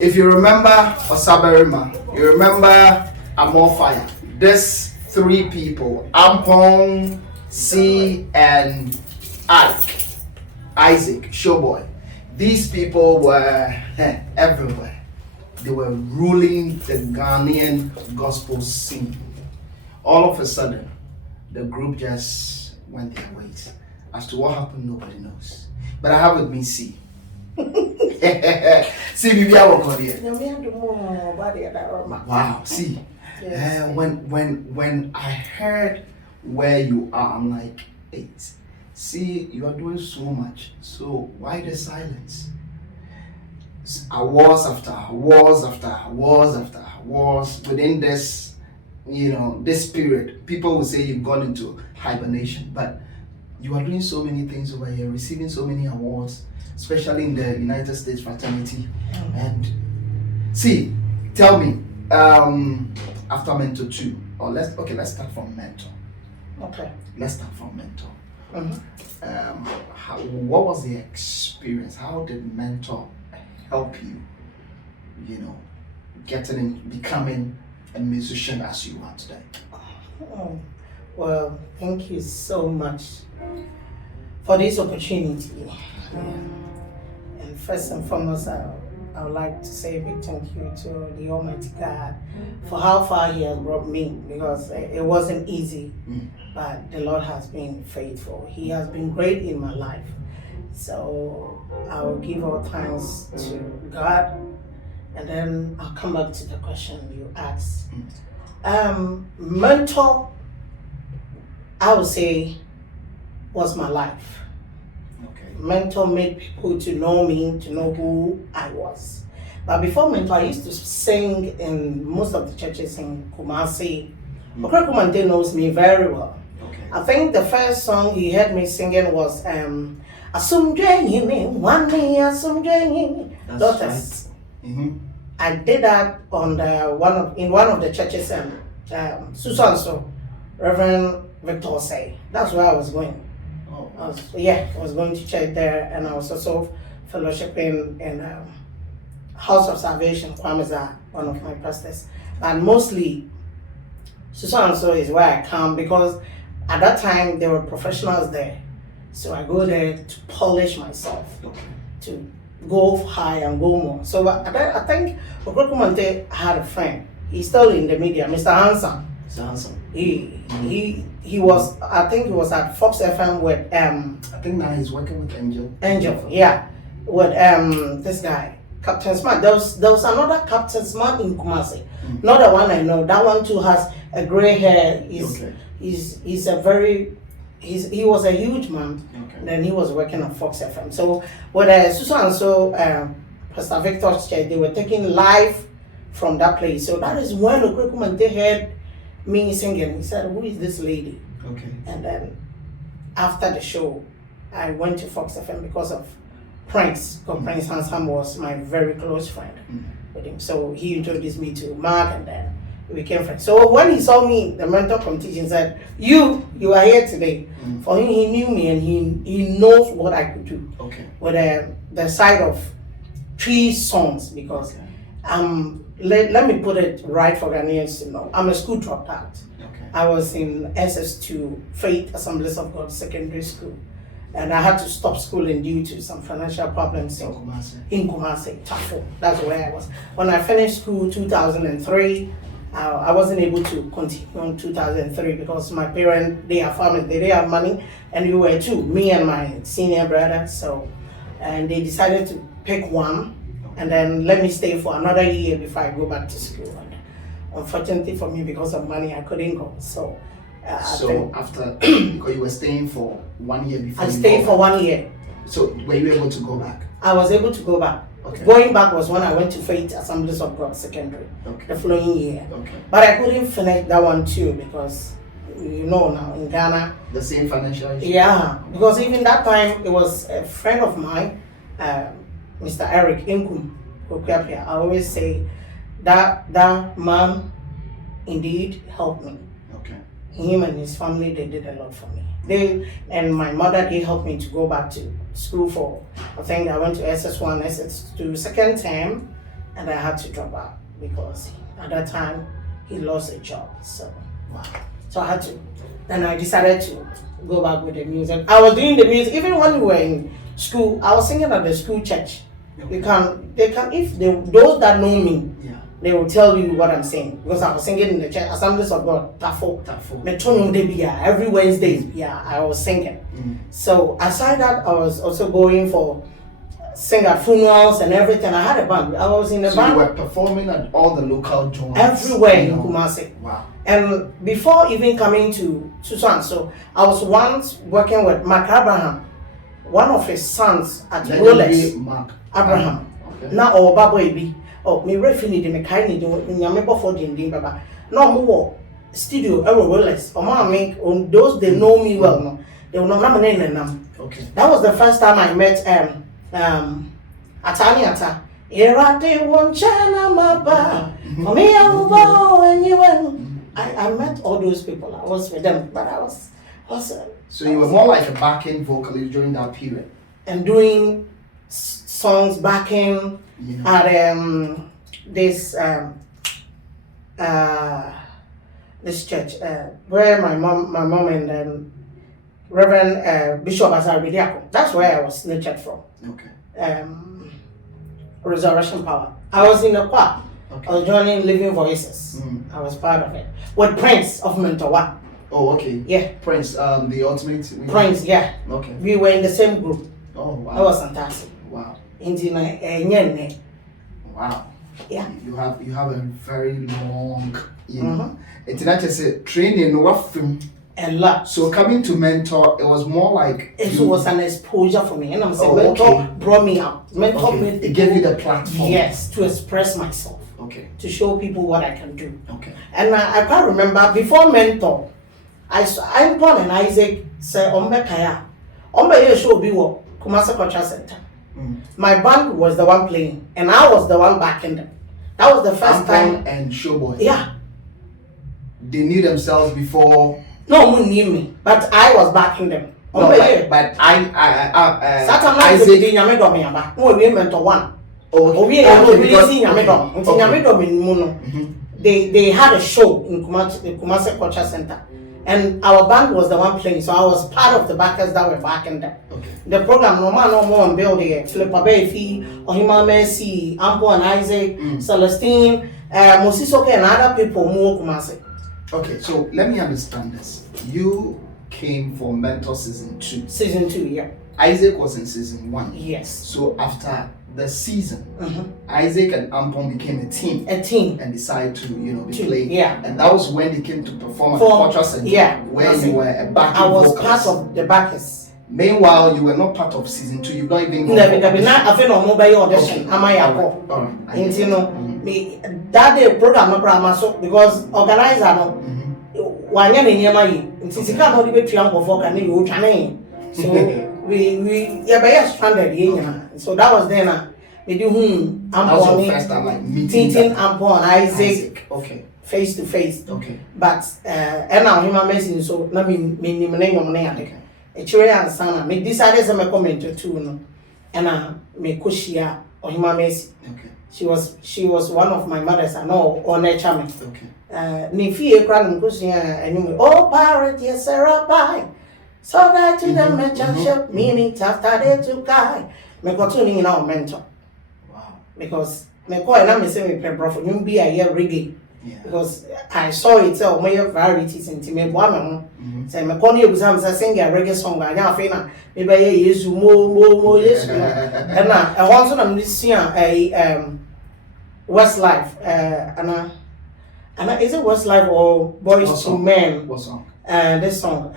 If you remember Osaberima, you remember Amor Fire. These three people, Ampong, C, and Isaac, Showboy. These people were everywhere. They were ruling the Ghanaian gospel scene. All of a sudden, the group just went their ways. As to what happened, nobody knows. But I have with me C. See, maybe I will call here. Wow, see, yes. When I heard where you are, I'm like, hey, see, you are doing so much. So why the silence? Wars after wars after wars after wars within this, this period. People will say you've gone into hibernation, but you are doing so many things over here, receiving so many awards, especially in the United States fraternity. And see, tell me, after Mentor 2, or let's start from Mentor. Okay. Let's start from Mentor. What was the experience? How did Mentor help you, becoming a musician as you are today? Oh, well, thank you so much for this opportunity. And first and foremost, I would like to say a big thank you to the Almighty God for how far He has brought me, because it wasn't easy, but the Lord has been faithful. He has been great in my life. So I will give all thanks to God, and then I'll come back to the question you asked. Mentor, I would say, was my life. Okay. Mentor made people to know me, to know who I was. But before Mentor, I used to sing in most of the churches in Kumasi. Okra Kumante knows me very well. Okay. I think the first song he heard me singing was Asumdwenyi, one me Asumdwenyi, Daughters. Right. Mm-hmm. I did that on in one of the churches, Susanso, Reverend Victor say. That's where I was going. I was going to church there, and I was also fellowshipping in House of Salvation, Kwameza, one of my pastors. And mostly, Susanso is where I come, because at that time there were professionals there. So I go there to polish myself, to go high and go more. So I think Okrokumante had a friend. He's still in the media, Mr. Hanson. Mr. Hanson. He was, I think he was at Fox FM with I think now he's working with Angel. Yeah, with this guy, Captain Smart. There was another Captain Smart in Kumasi. Not the one I know. That one too has a gray hair. He was a huge man. Okay. Then he was working on Fox FM. So with Susan Pastor Victor's church, they were taking live from that place. So that is when Okrekumante heard me singing. He said, "Who is this lady?" Okay. And then after the show, I went to Fox FM because of Prince. Because Prince Handsome was my very close friend with him. So he introduced me to Mark, and then we became friends. So when he saw me, the mentor competition, said, you are here today. For him, he knew me, and he knows what I could do. Okay. With the side of 3 songs, because let me put it right for Ghanaians to know. I'm a school dropout. Okay. I was in SS2 Faith Assemblies of God Secondary School, and I had to stop schooling due to some financial problems in Kumasi, Tafo. That's where I was. When I finished school 2003, I wasn't able to continue in 2003 because my parents, they are farmers, they didn't have money, and we were two, me and my senior brother. So, and they decided to pick one, and then let me stay for another year before I go back to school. And unfortunately for me, because of money, I couldn't go. So, after, because you were staying for 1 year before. I stayed for 1 year. So were you able to go back? I was able to go back. Okay. Going back was when I went to Faith Assemblies of God Secondary, the following year. Okay. But I couldn't finish that one too, because now in Ghana, the same financial issue. Yeah, because even that time it was a friend of mine, Mr. Eric Inkum Okuapia. I always say that man indeed helped me. Okay. Him and his family, they did a lot for me. They and my mother, they helped me to go back to school for, I think I went to SS1, SS2, second term, and I had to drop out because at that time he lost a job. So Wow. so I had to. Then I decided to go back with the music. I was doing the music even when we were in school. I was singing at the school church. They can if those that know me, Yeah. they will tell you what I'm saying because I was singing in the church Assemblies of God. Tafo. Every Wednesday, yeah, I was singing. So aside that, I was also going for sing at funerals and everything. I had a band. I was in a So band. you were performing at all the local joints Everywhere in Kumasi. Wow. And before even coming to Susan, so I was once working with Mark Abraham, one of his sons at Rolex. Mark Abraham. Okay. Now or Babo Ebi. Oh, me refi the me kind do nyame before the baba. No more studio Rolex. Or ma make on those they know me well no. They will know my name and them. Okay. That was the first time I met Atani Ata. Irate won chana maba. For me and you I met all those people. I was with them, but I was So you were more like a backing vocalist during that period. and doing songs backing at this this church where my mom and Reverend Bishop Azaridiako. That's where I was nurtured from. Okay. Resurrection Power. I was in the choir. Okay. I was joining Living Voices. I was part of it with Prince of Mentowa. Oh, okay. Yeah. Prince, the ultimate. Prince, yeah. Okay. We were in the same group. Oh, wow. That was fantastic. Wow. Wow. Yeah. You have a very long, it's not just a training rough film. A lot. So coming to Mentor, it was more like It was an exposure for me. And I'm saying Mentor okay. brought me out. Mentor made it gave you the platform. Yes, to express myself. Okay. To show people what I can do. Okay. And I can't remember before Mentor, I'm Paul and Isaac say Ombe Kaya. Ombe show be what Kumasi Culture Center. My band was the one playing and I was the one backing them. That was the first time. And Showboy. Yeah. They knew themselves before. No one knew me, but I was backing them. No, but Isaac. Mentor one. They had a show in Kumasi Culture Center. And our band was the one playing, so I was part of the backers that were backing them. Okay. The program, no more on building Philippa Bayfi, Ohima Messi, Ampo and Isaac, Celestine, Mosisoke and other people more Kumasi. Okay, so let me understand this. You came for Mentor season 2. Season 2, yeah. Isaac was in season 1. Yes. So after the season, Isaac and Ampon became a team. And decided to, be playing. Yeah. And that was when they came to perform at the Culture Center. Yeah. Where you were a backing I was vocalist. part of the backers. Meanwhile, you were not part of season 2. You've not even I feel no mobile audition. Am I that day program no program so because organizer no wanya ne nyama yi nti sika no de betua nkofo ka ne yo twane so we yeah stranded nyina so that was then we do that was the first time like meeting Ampon Isaac okay face to face okay but and now him amazing so na me nim na nyom na yade e chere ansa na me decided say me comment to no and me koshia ohima Messi. Okay. She was one of my mothers. I know on a charming. Okay. Nifi ekran nkusia anyway. Oh pirate yes sir bye. So that to them mentorship meaning after they to guy. Me go to ni na mentor. Wow. Because me call na me say me pe bro for you be a year reggae. Yeah. Because I saw it all my varieties in me boa me ho. Say me call you exam say sing a reggae song ba nya afi na me be ye Yesu mo Yesu. And na I want to na me see Westlife and is it Westlife or Boys to Men? What song? This song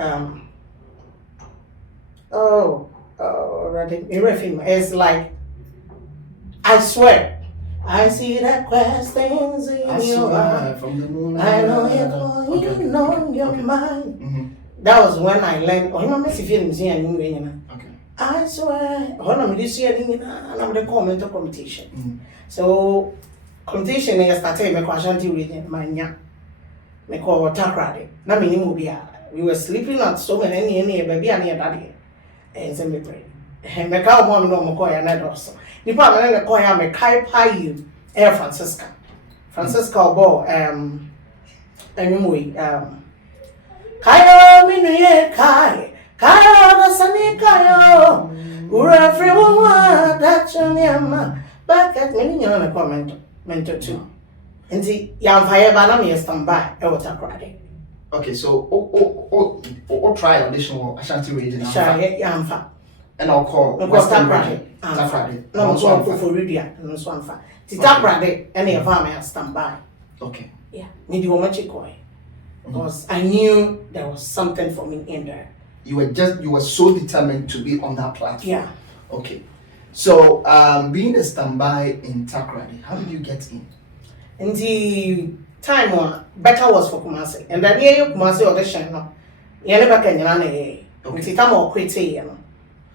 it's like I swear I see that questions in your eye. From the moon. I know you're going on your mind. That was when I learned. Oh, you must see films here and okay. I swear. When I'm this year, and I'm the comment of competition. So competition is started. Me kwashanti with my nya. Me call takrade. Na me ni mobia. We were sleeping at so many baby and daddy. And say me pray. Me ka mo no mo call ya na doso. Nipa me na call ya me kai pa you. Air Francisca Obo anyway Kayo minuye kayo na sani kayo ura frewa dachanyama back at many na comment mentor too nti ya mfaye ba na me standby e water crowd. Okay, so try audition Ashanti region. Sure, ya mfa. And I'll call Western Friday. No, so for radio no so amfa. Tita Friday any of am standby. Okay. Yeah, need you much because I knew there was something for me in there. You were so determined to be on that platform. Yeah. Okay. So being a standby in Takoradi, how did you get in? In the time one better was for Kumasi. And then here Kumasi audition no. You never can okay.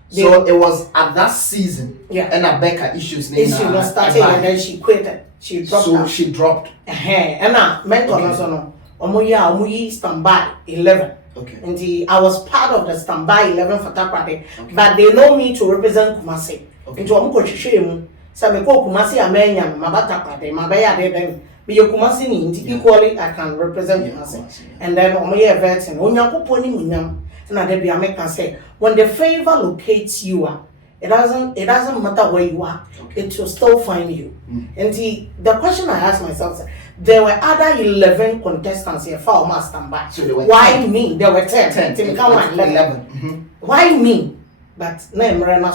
So it was at that season and Becca issues was starting and then she quit. She dropped so out. She dropped. And now mentor also no. Omuyi standby 11. Okay. And I was part of the standby 11 for Takoradi, but they know me to represent Kumasi. Okay. Into omu kochishemu. So me ko Kumasi amenya mabata Takoradi, mabaya de dem. Be your Kumasi ni equally I can represent Kumasi. And then omuyi vetting. Onyankopon ni munyam. Na there be American say when the favor locates you, it doesn't matter where you are, it will still find you. And the question I asked myself is, there were other 11 contestants here for my standby. So why 10? Me? There were 10. 11. Why me? But no,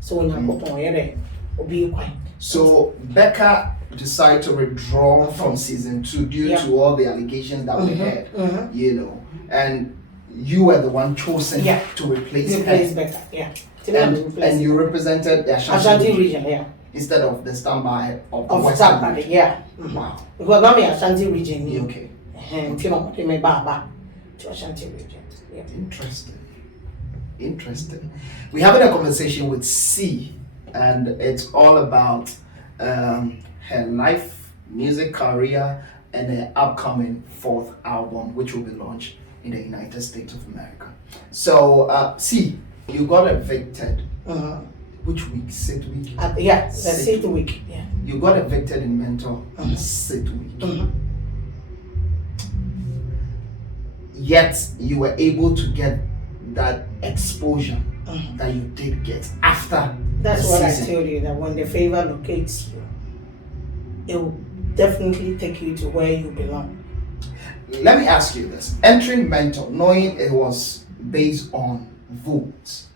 so when you put on here, will be quiet. So Becca decided to withdraw from season 2 due to all the allegations that we had, you know, and you were the one chosen to replace Becca. Yeah. And you represented the Ashanti region, instead of the standby of the Western region. Yeah. Wow. Because I'm Ashanti region. Okay. And you know, they may back to Ashanti region. Yeah. Interesting. We're having a conversation with C, and it's all about her life, music career, and her upcoming 4th album, which will be launched in the United States of America. So, C, you got evicted. Which week? 6th week? Yeah, the 6th week. Yeah. You got evicted in Mentor on the 6th week. Yet you were able to get that exposure that you did get after. That's the what season. I told you, that when the favor locates you, it will definitely take you to where you belong. Let me ask you this. Entering Mentor, knowing it was based on votes,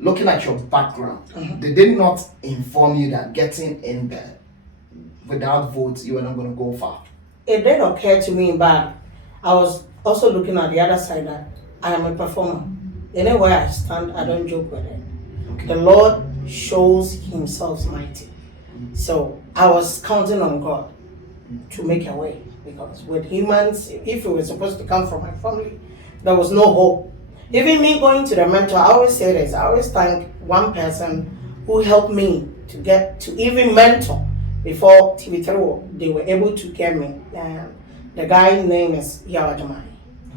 looking at your background, they did not inform you that getting in there without votes, you were not going to go far? It did occur to me, but I was also looking at the other side that I am a performer. Anywhere I stand, I don't joke with it. Okay. The Lord shows himself mighty. So I was counting on God to make a way. Because with humans, if it was supposed to come from my family, there was no hope. Even me going to the Mentor, I always say this, I always thank one person who helped me to get to even Mentor before TV3, they were able to get me. The guy's name is Yawa Jamai.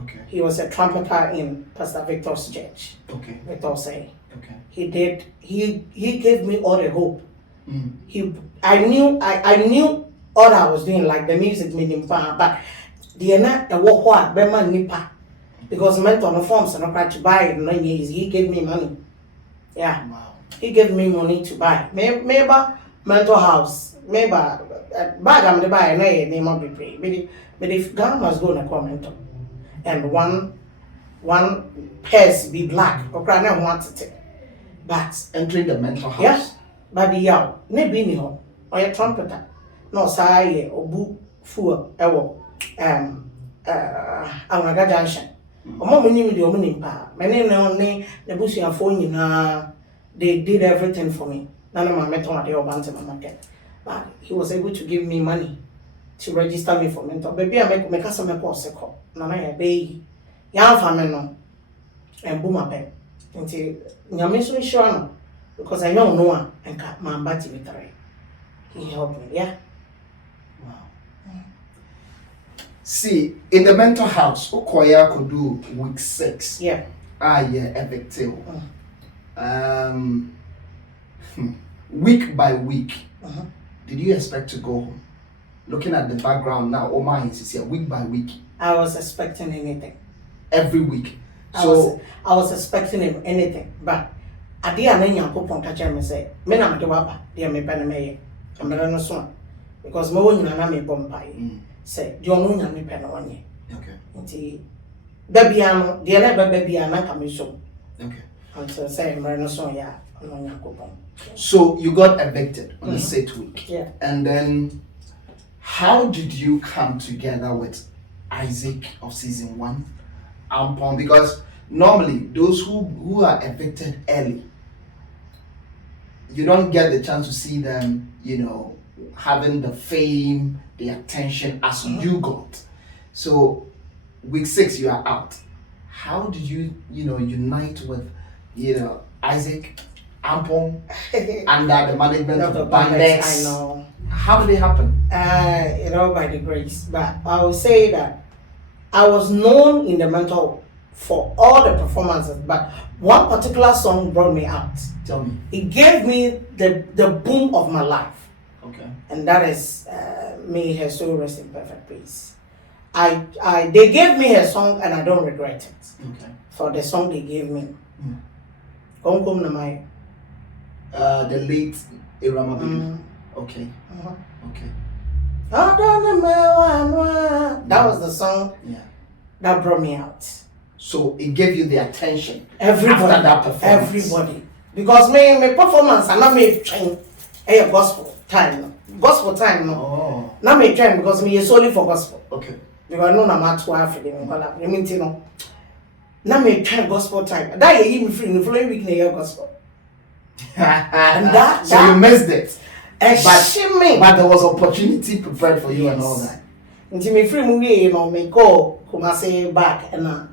Okay. He was a trumpeter in Pastor Victor's church. Okay. Victor say. Okay. He gave me all the hope. I knew all I was doing, like the music meaning, but the not a walk Bema Nipa, because Mentor no forms and I tried to buy it in 9 years. He gave me money. Yeah. Wow. He gave me money to buy. Maybe Mentor house, maybe bag I'm the buy and I name of the pay. But if Ghana must go in a Mentor, and one pairs be black, or I never wanted it. But entering the Mentor house. Yeah. But the yaw, maybe me home, or a trumpeter. No, say, obu fuel, Amaga Junction. A moment you do money pa. My name only the bush and phone, they did everything for me. None of my mentor at the old in my market. But he was able to give me money to register me for mentor. Baby, I make customer course. Nana, a baby. Young family, and boom up until Yamiso sure because I know no one and cut my batty with her. He helped me, yeah. See, in the Mentor house, Okoya could do week 6. Yeah. Evicted. Week by week, did you expect to go home? Looking at the background now, Omar is here week by week. I was expecting anything. Every week. So I was expecting him anything, but at the end, I can't me say, "Me na me do wapa, dear me pen me. I'm not so because me won na me bompai. Say, do you know na me pen one ye? Okay. Nti baby ano, dear na baby ana come so. Okay. Until say I'm not so ya, no So you got evicted on the 6th week. Yeah. And then how did you come together with Isaac of season 1? Ampon, because normally those who are evicted early, you don't get the chance to see them, having the fame, the attention as you got. So week 6 you are out. How did you unite with Isaac Ampon under the management of the Bandex? I know. How did it happen? By the grace, but I will say that I was known in the mental for all the performances, but one particular song brought me out. Tell me. It gave me the boom of my life. Okay. And that is May Her Soul Rest in Perfect Peace. They gave me a song and I don't regret it. Okay. For the song they gave me. Come Namai. The late Irama. Okay. Okay. That was the song that brought me out. So it gave you the attention everybody, after that performance. Everybody. Because my performance and not me train a gospel time. Gospel time no. Oh. Not me train because me is solely for gospel. Okay. Because I know I'm at 12 for them. I mean you know. Not me train gospel time. That you me free in the following week na gospel. And so you missed it. But there was opportunity prepared for you and all that. Until me free movie, me call Kumasi back and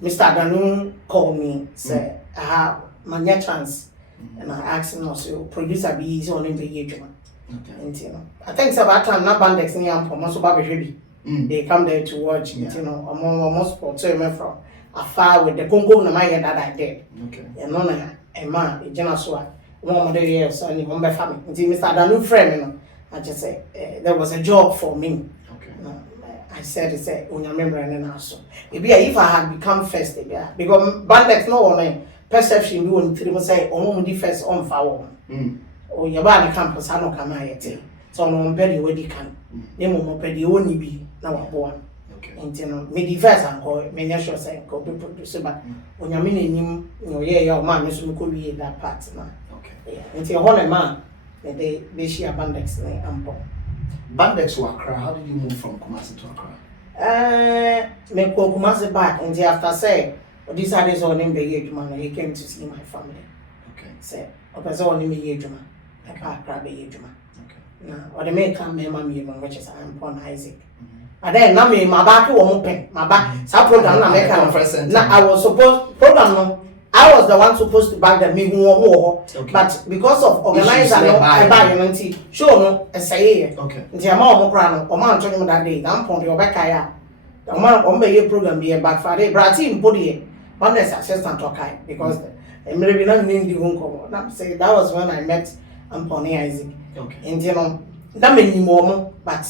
Mr. Danu called me, say I have my chance, and I asked him also producer be easy on him the year. Okay. I think it's about time na Bandex ni am from so baby. They come there to watch, almost sport from afar with the Congo na my head that I did. Okay. And no na a man, a general so one more day so ni one by family. Until Mr. Danu friend, I just say there was a job for me. Okay. I said, on your memory and also. If I had become first, because Bandex no one perception you want to say, on the first on foul. Or your body campus, I don't come here. So no bed you already can. Name more bed you only be now born. Okay. And me diverse and call many sure say go be producer, but when you're meaning your man is could be that part now. Okay. Yeah. Until one man, they share Bandex and Bandex to Accra, how did you move from Kumasi to Accra? Me go Kumasi back until after say, this is all in the year, man. He came to see my family. Okay. Say, okay, all in the year, man. Accra be year, man. Okay. Now, or the make come me, mommy, which is Ampon Isaac. And then, now me, my back, my back, some program, I make conference. Now, I was supposed, program, no. I was the one supposed to back the me more, but because of organizer, I buy you sure no, I say okay. Nti ama omo kra no, omo anto nyum that day, na mpon de obeka ya. Omo be program be back Friday, brati mpo de. One is assistant okay because emre bi na nindi hu nko. Na say that was when I met Amponi Isaac. Okay. Nti no, na menyi mo but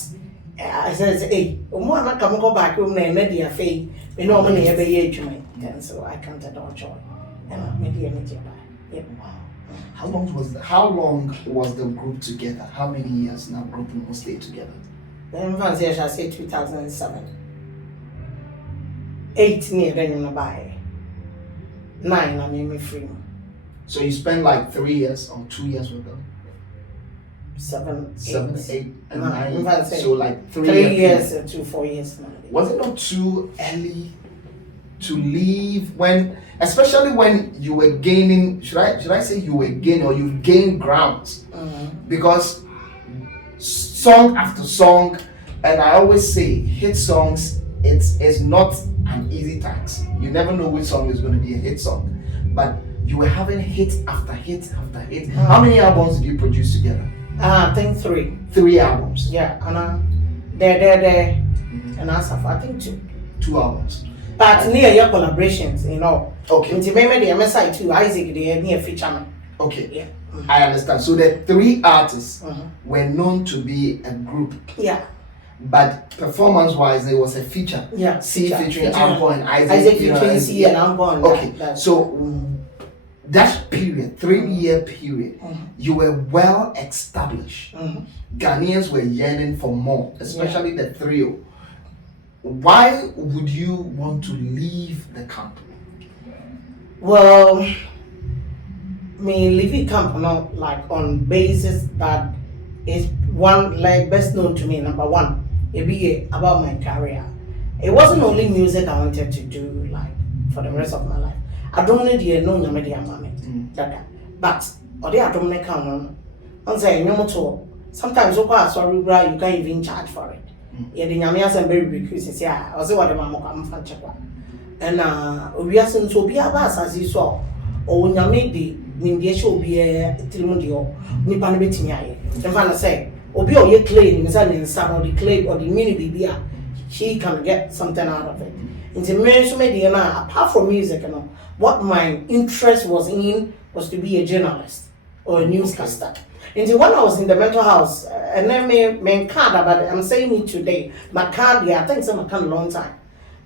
I said hey, omo anaka mo go back home na e na dia fei. Me no omo na ye be ye adwuma. And so I counted on joy. And maybe yep. Wow. How long was the group together? How many years now group will stay together? Then I say 2007. 8 years then you buy. 9 I made me free. So you spent like 3 years or 2 years with them? 7, 8, and 9. 9. So like 3 years to 4 years now. Was it not too early to leave when, especially when you were gaining, should I say you were gaining or you've gained grounds? Because song after song, and I always say hit songs, it's not an easy task. You never know which song is going to be a hit song, but you were having hit after hit after hit. How many albums did you produce together? I think 3. 3 albums. Yeah, and there, and I think 2. 2 albums. But near your collaborations, Okay. Until maybe the MSI too, Isaac, they near feature. Okay. Yeah. I understand. So the three artists were known to be a group. Yeah. But performance-wise, there was a feature. Yeah. C featuring Ampo and Isaac. Isaac featuring C and Ampo. Okay. So that period, 3-year period, you were well established. Ghanaians were yearning for more, especially the trio. Why would you want to leave the camp? Well, me leaving camp not like on basis that is one like best known to me. Number one, it be about my career. It wasn't only music I wanted to do like for the rest of my life. I don't need to know your media mommy, but or they are don't come on say no more. Sometimes so far sorry you can't even charge for it. Yeah, the Yamias and very because yeah, I say what the mama come from Chapa. And we are saying so be a bass as you saw. Or when you made the Nindia show be a Trimudio, Nipan Bettinia. The fan say, Obi or ye claim, Miss Allen, some or the clay or the mini BBA, she can get something out of it. In the marriage media, apart from music, what my interest was in was to be a journalist or a newscaster. Until when I was in the mental house, and then me card about it, I'm saying it today. My card, yeah, I think it's my card a long time.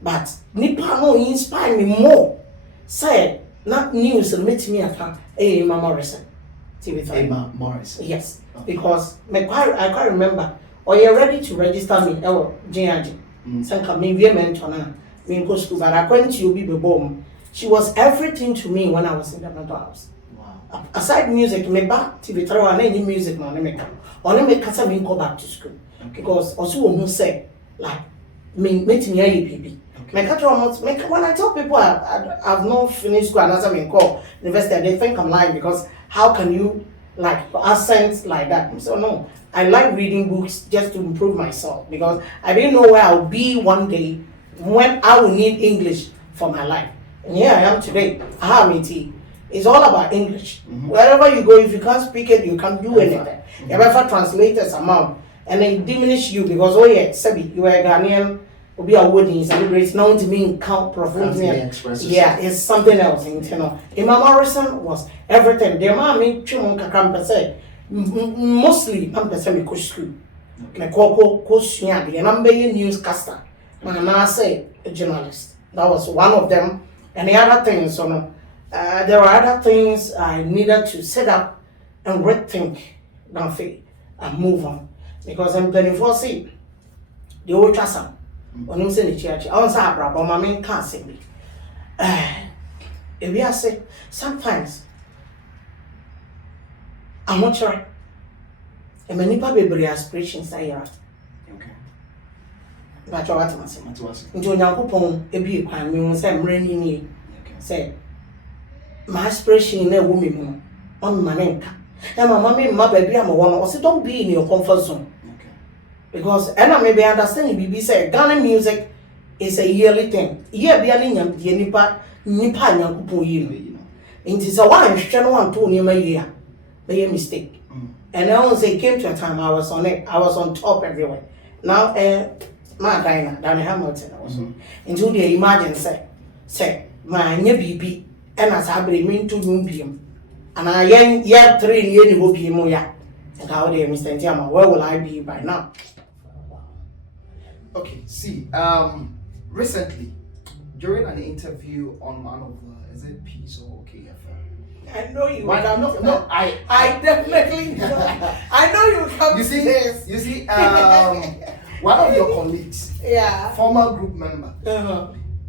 But Nipa no inspire me more. Say, not news and meet me at Emma Morrison. TV3. Emma Morrison. Yes, because I can't remember. Or you're ready to register me? Oh, JNG. Sanka me be mentor na. Me go school, but I went to be bomb. She was everything to me when I was in the mental house. Wow. Aside music, me back TV3 and any music man me come. Or me kasa me go back to school. Okay. Because also who say like me meet me baby. When I tell people I've not finished school and as I'm in call university, they think I'm lying because how can you like accents like that? So no, I like reading books just to improve myself because I didn't know where I'll be one day when I will need English for my life. And here I am today. It's all about English. Wherever you go, if you can't speak it, you can't do anything. You ever translate a amount and they diminish you because oh yeah, Sebi, you are a Ghanaian. Be a wedding celebrate now to me count perform yeah, it's something else, you know. Emma Morrison was everything. The man me chum kakam say mostly I'm person me go school. Me ko suya and I'm being newscaster. Man I say a journalist. That was one of them. And the other things, so no, there were other things I needed to set up and rethink and move on. Because I'm 24 see the old trust. On him saying the church, I was a brother, my main can't say me. If we are say, sometimes I'm not sure. And many people aspirations I have. Okay. But what am I saying? Into Yakupon, a big one, we will say, Mrenny, say, my aspiration in a woman on my name. And my mammy, my baby, I'm a woman, or don't be in your comfort zone. Because and I maybe understand BB say Ghana music is a yearly thing. Year be any nipa nyankopon yi. It is a one hwehwe no one to near year. Be a mistake. And I won't say it came to a time I was on it. I was on top everywhere. Now my Diana, Danny Hamilton also. Into the imagine say my nye BB and as I bring me to Mumbium. And I year 3 year will be moya. And how they Mr. Tiama, where will I be by now? Okay, see, recently, during an interview on one of the, is it Peace or KFM? I know you. No, I definitely know. I know you come. You see, one of your colleagues, former group member,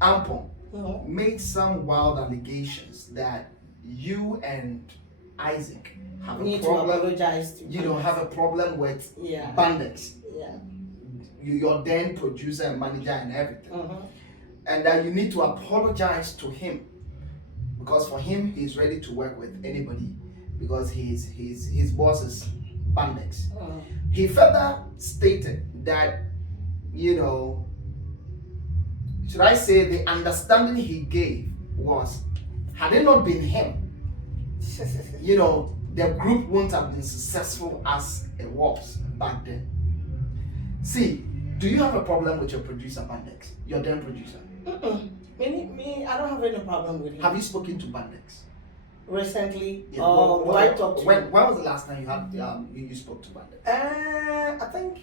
Ampon, made some wild allegations that you and Isaac have need a problem. To apologize to you don't have a problem with bandits. Yeah. You're then producer and manager and everything, and that you need to apologize to him because for him he's ready to work with anybody because his boss is bandits. He further stated that should I say the understanding he gave was had it not been him, the group wouldn't have been successful as it was back then. See, do you have a problem with your producer, Bandex? Your then producer? Me, I don't have any problem with him. Have you spoken to Bandex? recently, Yeah, or do I talk to you? when was the last time you had you spoke to Bandit? I think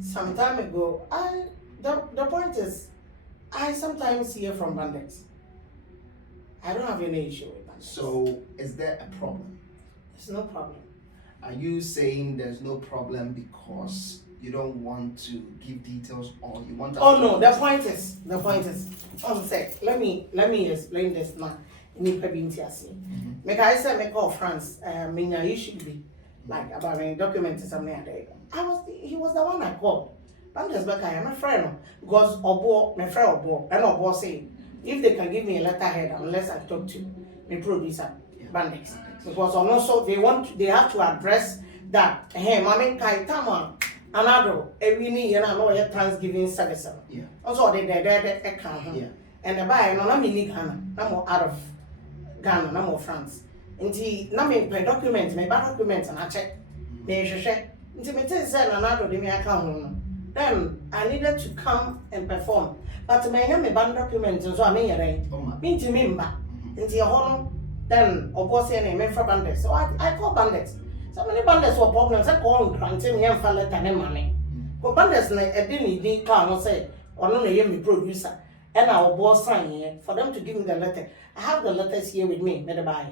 some time ago. The point is, I sometimes hear from bandits. I don't have any issue with bandits. So is there a problem? There's no problem. Are you saying there's no problem because you don't want to give details, or you want? Oh no, the point is, let me explain this now. Nipa bi nti ase. Make I say make call France. Me issue be like about my documents something like that. He was the one I called. Bandits back I am a friend because Obo, my friend Obo, and Obo say if they can give me a letterhead unless I talk to the producer, bandits. Because also they have to address that hey mami kaitama another every year and know your Thanksgiving service. Yeah. Also they account. Yeah. And the buy no na me ni Ghana, na mo out of Ghana, na mo France. Nti na me pe document, me ba document na check. Me hwehwe. Nti me tell say na another dey me account no. Then I needed to come and perform. But me ya me ban document so I mean yere. Me nti me mba. Nti ho no then obo say na me fra bandits. So I call bandits. So many bandits were problems. I call granting me and fa letter ne money. Ko bandits na e dey ni din ka no say ono na ye me producer. And our boss sign here for them to give me the letter. I have the letters here with me, made by.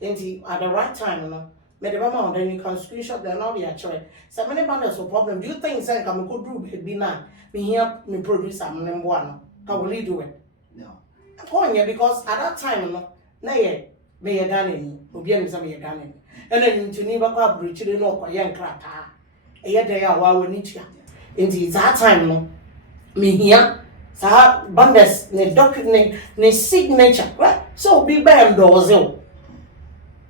And at the right time, you know, made the mama, then you can screenshot the not actually. So many banders no problem. Do you think say come go do be now? Me here me produce am number one. Can we do it? No. I'm calling you because at that time, you know, na ye me done obi am say me done. And then to ni ba kwa bridge no kwa ye nkrata. E ye dey a wa woni tua. And that time no me here sa banders ne document ne signature right so be by endorse o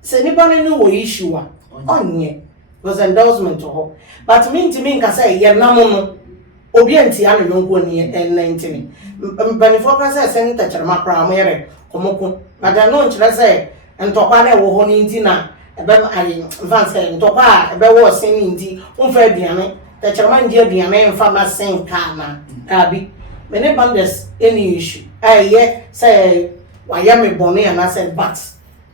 se ni ba no wo issue a onye was endorsement to her but me nka say ye nam no obi antia no nko ni en 19 banifo ka say senator charma kra mo yere komoko but I no nkyere say ntokwa na wo ho ni ntina ebe ayi mfa say ntokwa ebe wo sen ni nti umfa aduane ta charma nje aduane mfa ma sen ka na abi many bandits any issue. Say why am I born and I said but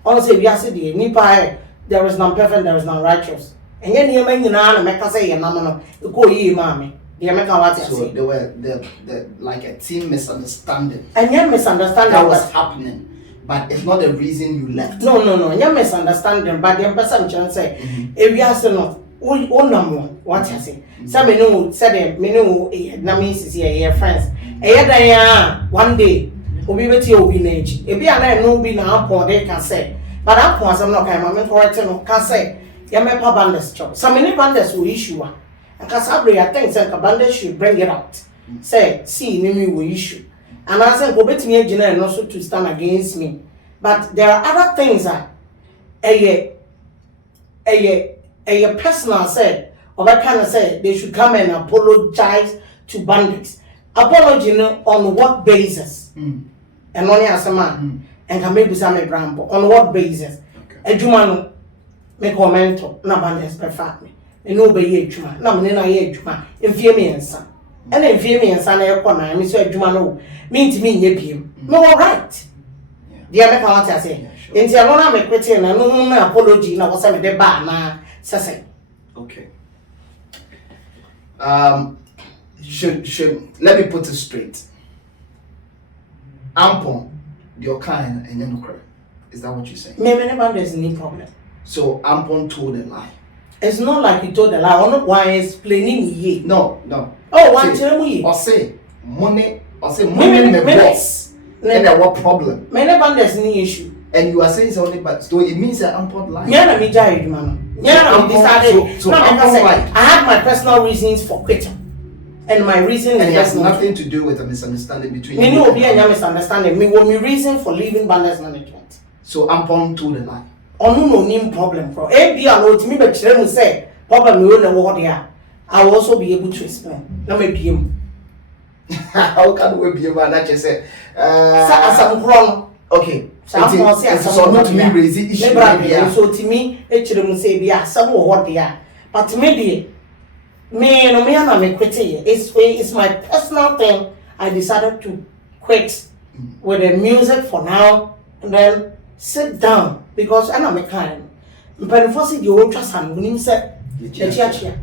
honestly we are saying nipa there is none perfect, there is none righteous. And yet you may not make us say a no go ye mammy. The American what So there were the like a team misunderstanding. And yet misunderstanding that was happening. But it's not the reason you left. No. You misunderstanding, but the person can say if we are no what you say. Some know said me know na me is here friends. One day obi beti obi na echi ebi ana no bi na apon dey can say but apon asem no kan ma me correct no can say ya me pa bandits chop some many bandits will issue and Casabre I think say bandits should bring it out say see me will issue and I say go beti me agina and also to stand against me but there are other things that a personal said or that kind of say they should come and apologize to bandits. Apology on what basis? And only as a man and can maybe some bramble on what basis? A Jumano make comment na bandits perfect me. And nobody a Juma, no man a Juma, in fear me and son. And in fear me and son a corner, Mr. Jumano mean to me ye him. No right. The American what I say. In Tialona make pretty and no apology now was some de bar na say. Okay. Should let me put it straight. Ampon, your kind and you is that what you're saying? Maybe there's any problem. So Ampon told a lie. It's not like he told a lie. Or not why explaining ye. No. Oh, one tell me. Or say money me boss. Then what problem? Many there's any issue. And you are saying it's only but so it means that Ampon lie. Yeah, me died, man. Yeah, decided. So I had my personal reasons for quitting. And my reason and it has nothing to do with a misunderstanding between you. Me no be a misunderstanding. Me what my reason for leaving Bandits Management. So Ampon told a lie. No problem bro. A be alone me be kire mu say problem we no wo there. I will also be able to explain. Na me PM. How can we be able to say some wrong. Okay. So not me raise issue. So to me e kire mu say be some wo there. But me quit here. It's my personal thing. I decided to quit with the music for now, and then sit down because I know my kind. But if I see the old trust and when him said the church here.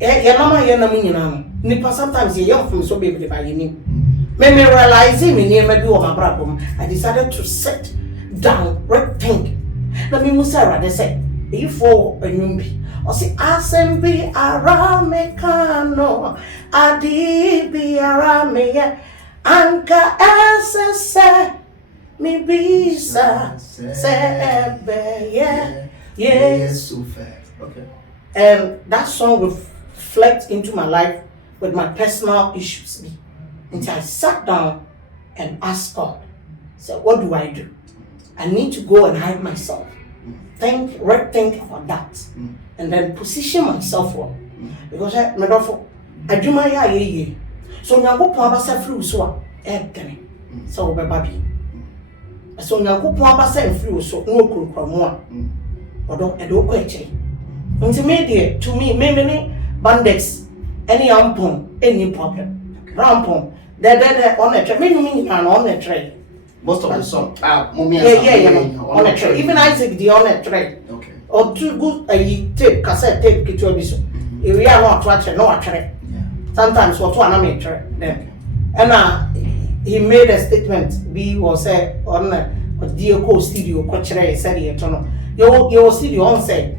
Yeah, mama, you're not meaning Nipa sometimes you're young from so baby by your name. When me realizing me near maybe my problem, I decided to sit down, rethink. Let me Musara, they say, if for a numbi, or see, assembly aramecano, adi be arame, anka esse, me bisa, sebe, yeah, so fair. Okay. And that song reflects into my life with my personal issues. Until I sat down and asked God, so what do? I need to go and hide myself. Rethink about that. And then position myself well. Because I do my ye. So now go point myself through so so baby. So now go point myself through so no could come more. Or don't question. Intermediate to me, many bandits, any any problem. Rampon. They're on a train, meaning on a train. Most of the song, on a train. Even Isaac, the on a train. Okay. Or too good a tape, cassette tape, get to a biso. If we are not watching, no train. Sometimes what one I train. And he made a statement, B was said on a Dioko studio, Cochre, said he eternal. Your studio on say.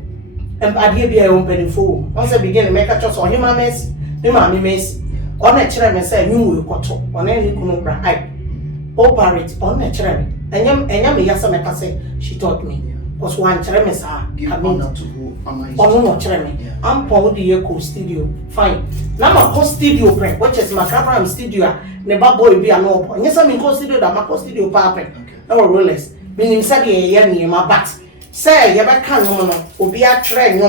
And I give you a open phone. Once I begin to make a choice on him, I miss him, I miss. On a chairman say, you will cut on any kunubra. I operate on a chairman. And yam yasama say, she taught me. Was one chairman, sir. Give honor to who am I? No chairman. I'm Paul the Echo Studio. Fine. Now my studio print, which is my camera studio. Never boy be an open. Yes, I'm in studio that my studio papa. No rollers. Meaning, said ye my bat. Say, you ever can no be a train,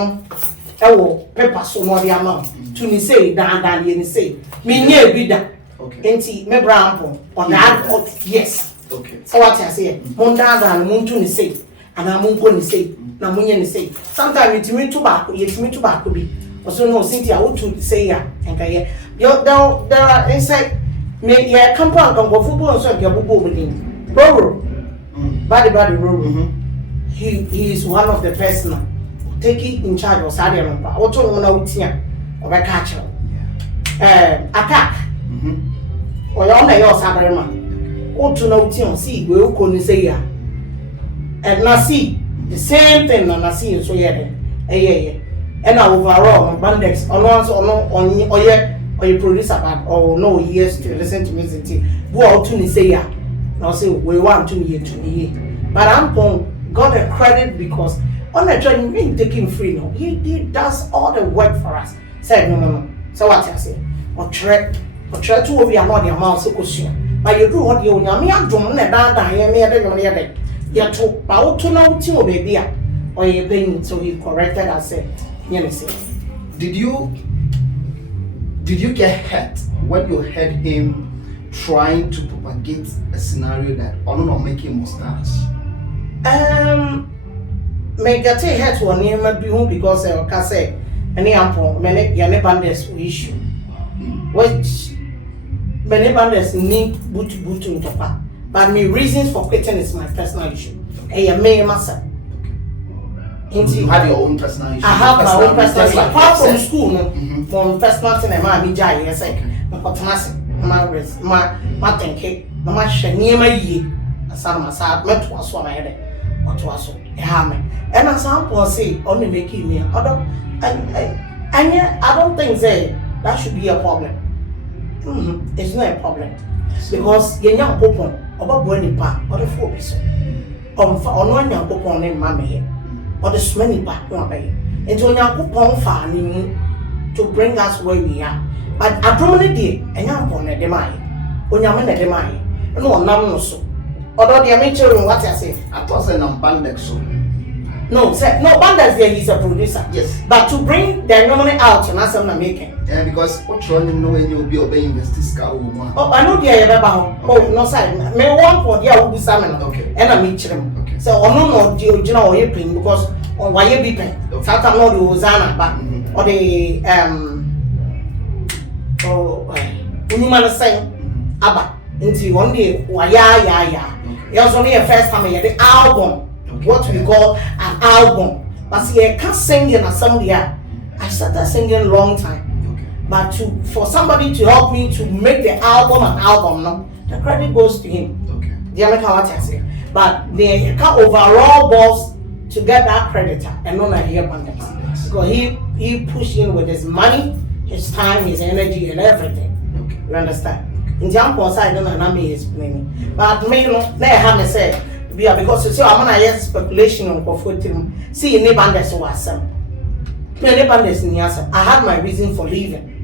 paper so more the amount. To me say, dan, ye say. Me near be that. Okay. Enti me brampo on that. Yes. Okay. So what I say, Monda and Moon to say, and I'm going to say, Namunian say. Sometimes it's me tobacco, it's me tobacco be. Also, no, Cynthia, what to say, and I there are inside. May ye compound go football so your boo within. Roro. Body, Roro. He is one of the person taking in charge of Sadia. What told him out here of a catcher. Attack. Or on the yours, Sadarima. What to know, see, we will say ya. And now see the same thing on I see so yeah. And overall, bandits on once or no on or you produce about or no years to listen to music. Go out to say ya. Now say we want to hear to me. But I'm going. Got a credit because on the train we ain't taking free no. He does all the work for us. Said no. So what I say? Or try to over your money amount so question. But you do what you want. Me am doing that here me there. You to but to know to baby or you paying so he corrected and said, you say. Did you get hurt when you heard him trying to propagate a scenario that or not making stars? Me get a head one near my home because I can say any ample many bandits issue. Which many bandits need boot in Japan. But my reasons for quitting is my personal issue. And you may myself. You have your own personal issue. I have my own personal issue. Apart from school, from personal thing, I'm jai. Yes, I my thinking, my shame, my ye. Some my side, met was one I had. What was it? And as some say, only making me other. And yet, I don't think that should be a problem. It's not a problem. Because you're young people, about burning part, or the 4 people. Or no young people named Mammy here. Or the smelly part, no way. And so young people farming to bring us where we are. But I prominent day, and young people at the mine. When you're in at the mine, no, no, so. Although the amateur, what I say, I thought I know Bandex so. No, sir, no, Bandex there, he's a producer. Yes. But to bring the nominee out, and that's what I'm making. Yeah, because what you know when you'll be obeying the Oh, I know the other about. Oh, no, sir. May one for the will be salmon. Okay. And I meet them. Okay. So, no, the original or paying because on why you be paying. Satan, no, the Hosanna, but or the when you man say, Abba, into one day, why, yeah. was only a first time I the album, what we call an album. But see, I can't sing in assembly. I started singing long time. But for somebody to help me to make the album an album, no, the credit goes to him. The American what I say. But the overall boss to get that creditor and not here Bandex. Because he pushed in with his money, his time, his energy, and everything. You understand? In the ample side, I don't know me explaining. But me, you know, they have me say, because you see, I'm gonna hear speculation on Kofutim. See, any bandits was some. Many bandits in Yasa. I had my reason for leaving.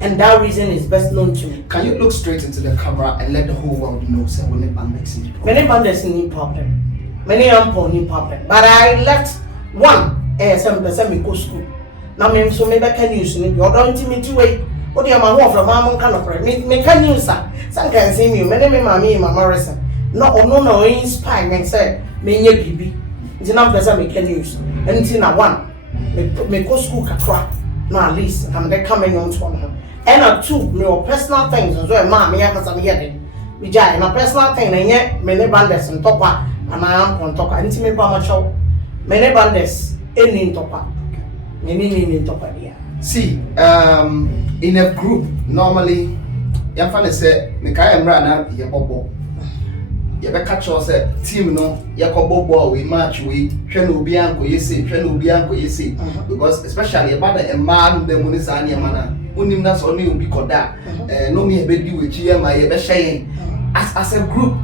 And that reason is best known to me. Can you look straight into the camera and let the whole world know say when bandits need problem? Many bandits need problem. Many ample need problem. But I left one some me go school. Now me so maybe can use me. You don't intimate way. What do you want from mama kind of me can use that. Some can see me. Many me mommy mama reason. No inspire me say me nye bibi. Nti na person me can use. Nti na one me go school kakra. No at least I'm there coming on to one. And two, my personal things as well. Ma, me have some here. We jai my personal thing. And yet, many bandits and topa, and I am on top. I need to make my show. Many bandits any topa. Many topa here. See, in a group normally, your fan say, "Me kaya mrana ye bobo." You be catch us team no. You go bobo we match we. Try no be anko you say. Because especially about the man the money sa ni mana. Unim na so ni obi koda no me be di we chi ma ye be share as a group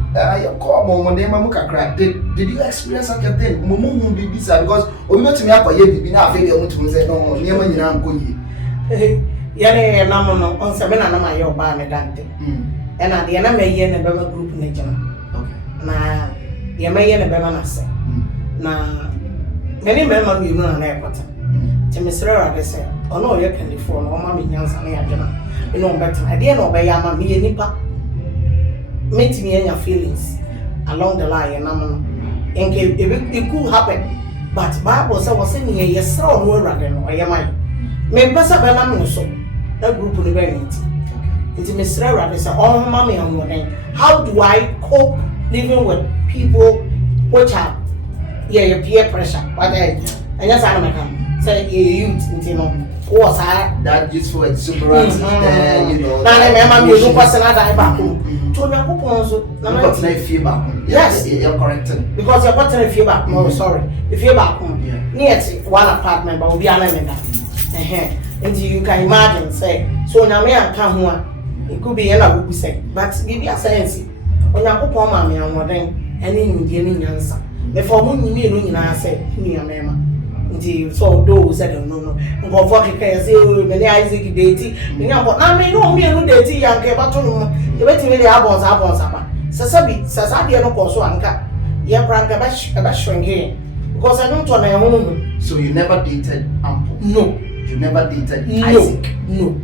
you call mo dem ma kakra did you experience such a thing mo bibi sa because obi betimi akoye bibi na afi dem mutum say no ne ma nyina nko yi yane na mo no on se me na ma ye oba me dante and at the end me ye ne be ma group na jina na ye me ye ne be ma na se na many men ma mi no na airport Temisera de say, oh no, you can phone or mammy Yansan, you know better. I didn't obey Yama, me and Nipa. Meet me and your feelings along the line, and it could happen. But Bible was saying, yes, so more than or Yamai. May pass up an so that group will be it. It's Mr. say, oh, mammy on your name. How do I cope living with people which have your peer pressure? But I just am say youth, you know, what's that useful exuberance there, you know. Now, I remember you person that back home. To your proposal, no feedback. Yes, you're correct. Because you're putting a feedback. No, sorry. If you're back home, near one apartment, but will be an element. And you can imagine, say, so now me and come one, it could be a would say, but give you a sense. When you put on mammy and what then, and in the answer. Before whom you mean, I say, me a mamma. So those said no. Go for the say many Isaac deity. Me but na me no deity yanke batono. E beti me dey abons apa. Sasabi no koso anka. Ye pranka ba shrinking. Because I don't want to home. So you never dated Ample? No. You never dated Isaac? No.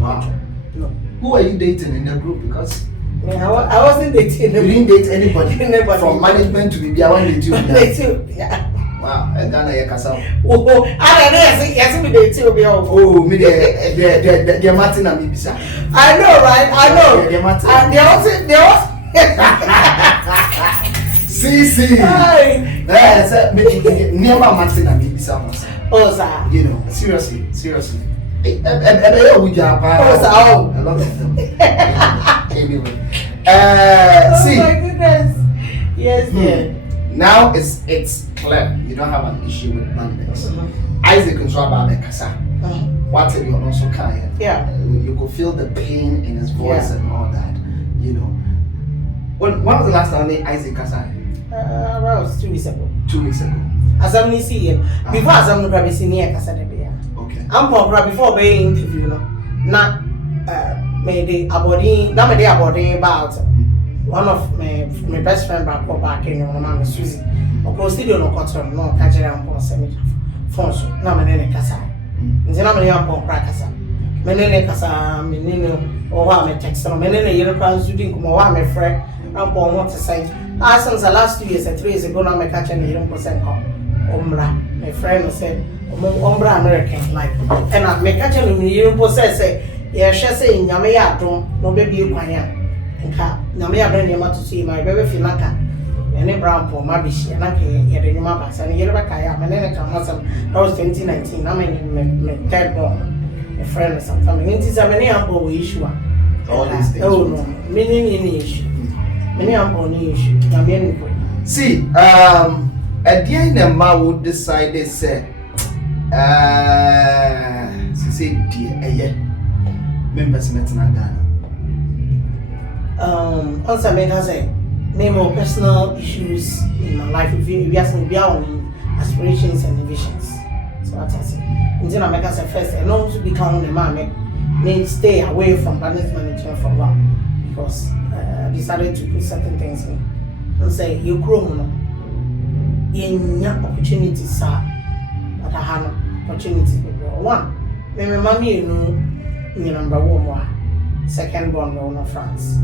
Wow. No. Who are you dating in the group? Because I wasn't dating. You didn't date anybody? Nobody. From management to Bibi, I want to do that. Yeah. Wow, and Ghana ya kasa. Oh, I don't know. Yes, we date you. Oh, me the Martin and Mibisa. I know, right? I know. The Martin. And they also. See. Yes, never Martin and Mibisa. Oh, sir. You know, seriously. I love of them. Anyway, see. Oh my goodness. Yes. Now it's clear you don't have an issue with bandits. Isaac and Swaba Kasa. What if you're also kind? Yeah. You could feel the pain in his voice and all that. You know. When was the last time Isaac Kasa? About 2 weeks ago. 2 weeks ago. As I'm see him. Before as I'm probably see me Kasa de Bea. Okay. I'm probably before being interview no. Na me abording about one of my best friend back in your mama Susie. Of course, still no cotton, no catcher and poor semi phone. No, my name Casa. Nzina me yampo kra kasa. Me nene kasa me nene o wa me text no me nene yere kra nzudi nko wa me frɛ ampo ho te sai. Since the last 2 years and 3 years ago na me catch na yere percent ko. Omra my friend said Omra American like and me catch na me yere percent say ye hwe say nyame ya adom no be bi kwan ya. Nka nyame ya bere ne ma to see my baby filaka any brown for my bish, and I can hear the map and you're back. I am and then I come that was 2019. I'm in third born, a friend or something. It is a many ample issue. All these things. Oh, no, meaning any issue. Many ample issue. I mean, see, at the end, the man would decide, they say, dear, members met in Ghana. Also, make us say, name more personal issues in my life. If you ask me, beyond aspirations and visions. So what I say. Until I make us a first, and also become the man, may stay away from business management for a while because I decided to put certain things in and say, you grow in your opportunities, sir, but I have opportunities. One, maybe mommy, you know, number one, second born, no France,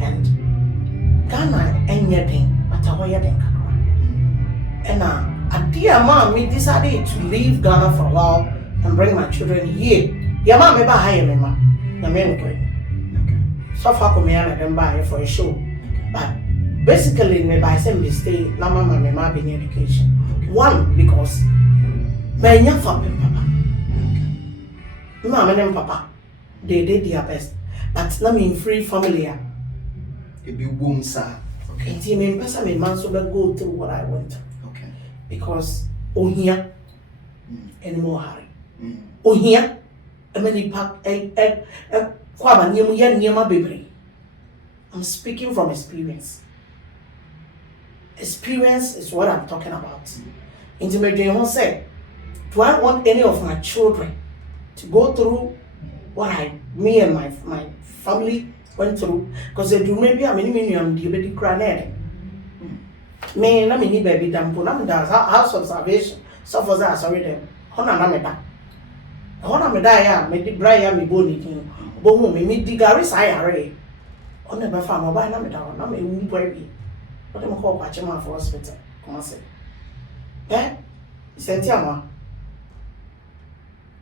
and Ghana, anything, but I wear them. And a dear mom, we decided to leave Ghana for a while and bring my children here. Your mom ever hire me, ma. The men going. So far, come here and then buy for a show. But basically, me buy some stay. Na mama me ma be in education. One because my young family papa. Mama and papa, they did their best. But let me free family. It be womb, sir. Okay. And team in person, my man so go through what I went. Okay. Because here anymore hurry. Here. Many pack I'm speaking from experience. Experience is what I'm talking about. Intimate won't say, do I want any of my children to go through what me and my family went through? Because they do maybe I'm in the baby crying. Me, I'm in baby dampo, I'm does house observation. So for that, sorry, then. Honor, me die, me di Brian, me body thing. But me di Gary Sayare. On the farm, by na me down, na me womb baby. What am I call watching my for hospital? Come on, say. Eh? Sentiama.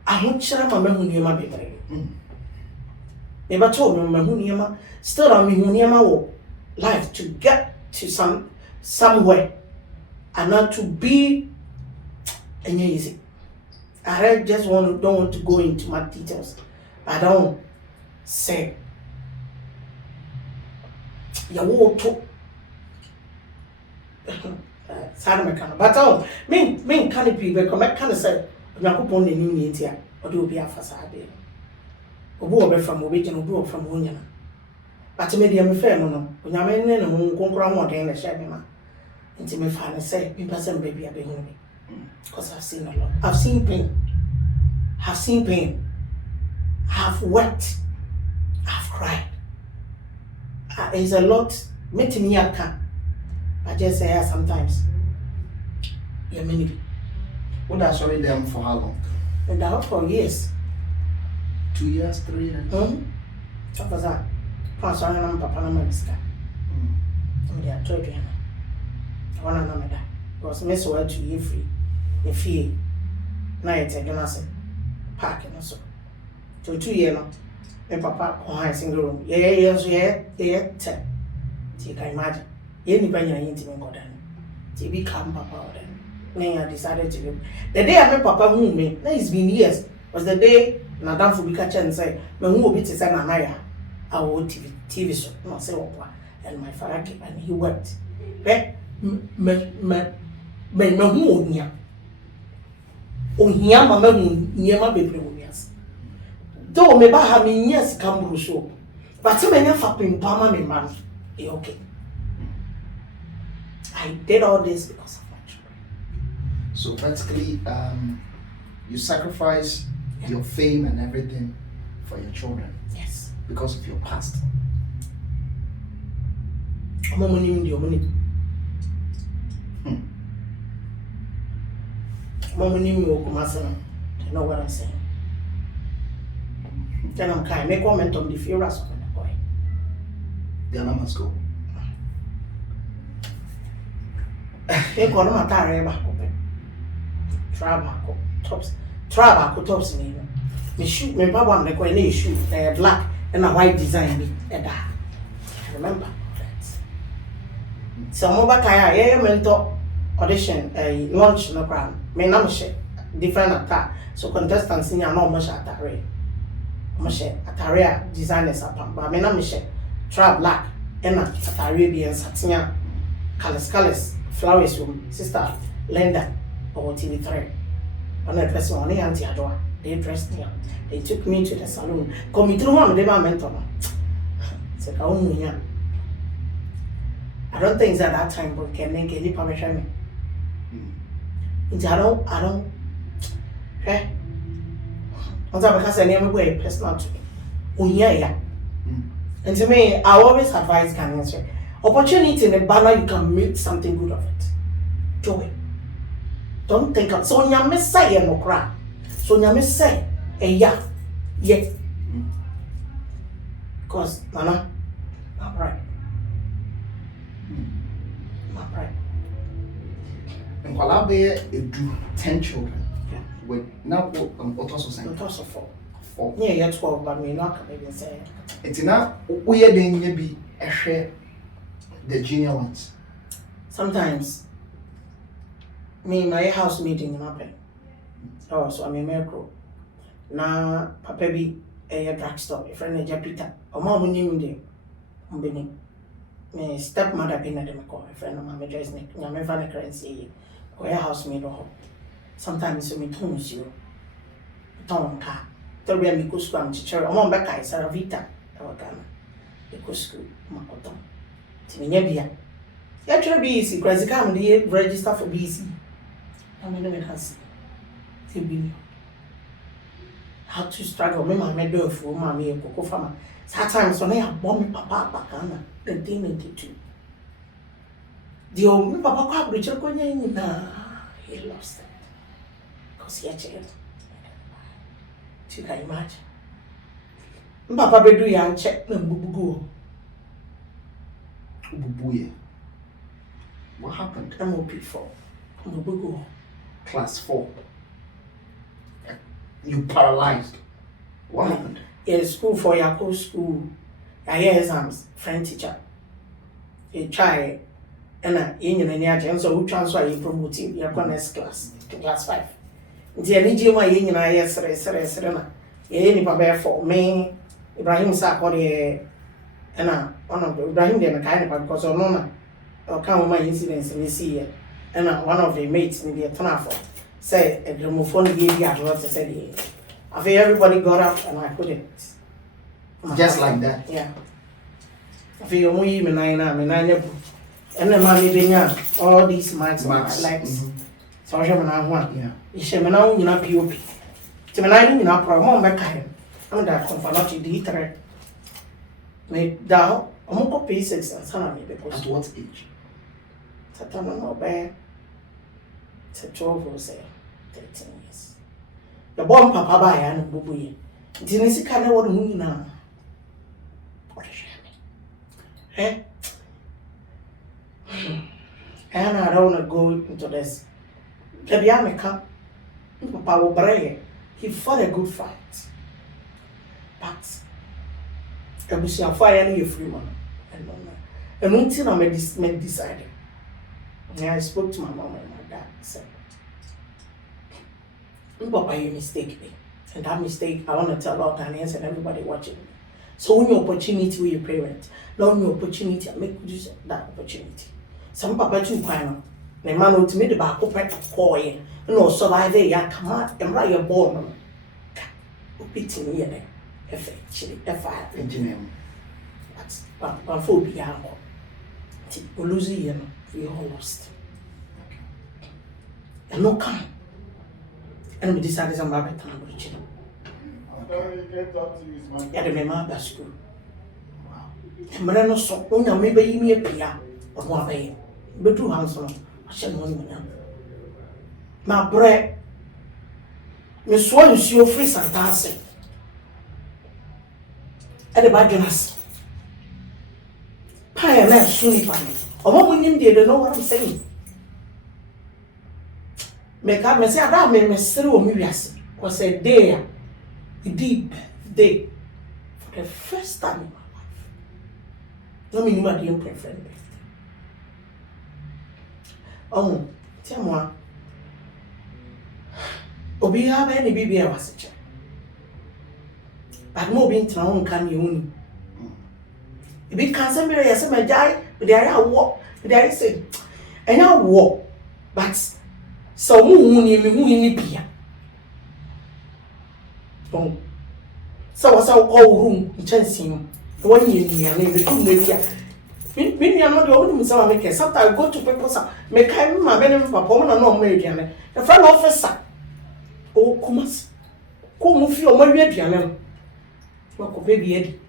I don't share my memory near my baby. Never told me my near still on me near my life to get to somewhere and not to be easy. I just don't want to go into my details. I don't say you walk to but me can't be because I can't say Nakupon in India or do be a facade. Obu from Obijan Obu from Union. But maybe I'm a fair no. When I'm in a home, conquer more than a shabby. Until my father say, "Me person baby, I've been home." Because I've seen a lot. I've seen pain. I've wept. I've cried. It's a lot. Meeting me, I can't. I just say sometimes. Yeah, many. What are sorry them for how long? And that for years. 2 years, 3 years. What was that? Papa and my sister. They are children. I want to know that. Because Miss Word to you free. If you night, I don't say parking also. So 2 years now, my papa on a single room. Yeah. So you can imagine. Anybody ain't even got done. To become papa then. Then I decided to go. The day I met Papa who me, now it's been years, was the day Madame Fubikacha and say, when who will be to send Anaya, our TV show, not say what, and my father came and he wept. But me who near. Oh, here, Mamma, near my baby. Though me ba have me yes come so, but so many fapping Pama me man, okay. I did all this because of my children. So practically, you sacrifice your fame and everything for your children. Yes. Because of your past. Money. Money, you know what I'm saying. Then I'm kind. Make comment on the furious of the boy. The other must go. Make one of my tire back open. Trabaco tops me. Me shoot me papa one like a shoe, black and a white design be a dark. I remember that. So mobile kaya yeah mentor audition launch no crown. Me na me different attire. So contestants ni ana mo share attire. Mo share attire designers apam. But me na me share trap black and attire bi en satia colors flowers room sister Linda or TV3. On the dress one auntie Adwa. They dressed me up. They took me to the salon. Come me through one, they were mentor. Said, oh, yeah. I don't think it's at that time, but can make any permission. I don't. Eh? Because I never wear personal to me. Oh, yeah. And to me, I always advise candidates opportunity in the banner, you can make something good of it. Do it. Don't think of so nyame say no cry. So nyame say yeah. Because Nana, not right. Not right. And Kwalabe do 10 children. Yeah. With now also saying. Also 4. 4. Yeah, 12, but we not can even say. It's now we are doing maybe a share the junior ones. Sometimes me my house meeting happen. Oh, so I'm a miracle. Na papa bi a drugstore, a friend of Peter. O mom knew him. Mbeni. My stepmother been at them call a friend of my dress neck. Na me fan currency. Or a housemaid or sometimes so me tunes you. Tom car. Tell me me go school and teacher. O mom back is a vita. Our Ghana. Me go school. Makotom. Timenya. You try be easy, because you can't register for BC. I mean, it has to be how to struggle. Me, my do for mammy and cocoa farmer. Sometimes when I have bomb papa back on the thing into two. The old papa Richard going he lost it because he had child. You can imagine. Papa be do young check no bubu. Ububuye. What happened? MOP4. Bubu. Class 4. You paralyzed. What happened? In school for your school, I hear exams, friend teacher. You try, and in so who transfer you promoting your next class to class 5. The energy my in yes, Serena. Any papa for me, Ibrahim Sakori, and one of the Ibrahim the mechanic because of Nona, or count my incidents in this year, and one of the mates in the Tanafo. Say a gramophone gave you at what I said. I think everybody got up and I couldn't. Just like that. Yeah. I feel only even nine and then mommy being all these marks legs. So I want. Yeah. You should know you're not POP. To me, I didn't know promo back home. I'm that confirmation detail. Made down. I'm going to pay 6 and son me because. At what age? Satana no bad. It's 12 or say 13 years. The bomb papa by and bubu. Didn't see kind of what we now. What is it? And I don't want to go into this. The Biamica, Papa will bring he fought a good fight. But I wish I fire any free man. And one thing I made decided. I spoke to my mom and my dad. Said, Papa, you mistake me. And that mistake, I want to tell all Ghanaians and everybody watching me. So when your opportunity with your parents, not your opportunity, make use of that opportunity. Some papa too kind. The man will me the back open coy. No survive there, come out and write your born. Beating me there. F5 Engineer. But for beyond. We lose you, we all lost. And no come. And we decided some rabbit and bridge. Yeah, the member school. Wow. And but I know so only maybe me a pia or one way. But 2 handsome. I shall know you now. My bread. Miss Swan is your face and dancing. At the bajonas. Pioneer soon by me. Or what we didn't know what I'm saying. Make up me say that me through me was a day, a deep day, for the first time in my life. No me knew my dear friend. Oh, tell me. Obi have any baby I was a child. But more being town can you? If it can't send me a summer die, but there are walk, but there is a and I walk, but so moon you in the oh, so was our whole room, chancing 1 year, maybe 2 years. When you are not the only so I make it. Sometimes I go to people's make my benefit for Poma no married. The front officer. Oh, Kumas. Come with your married piano. What baby Eddie?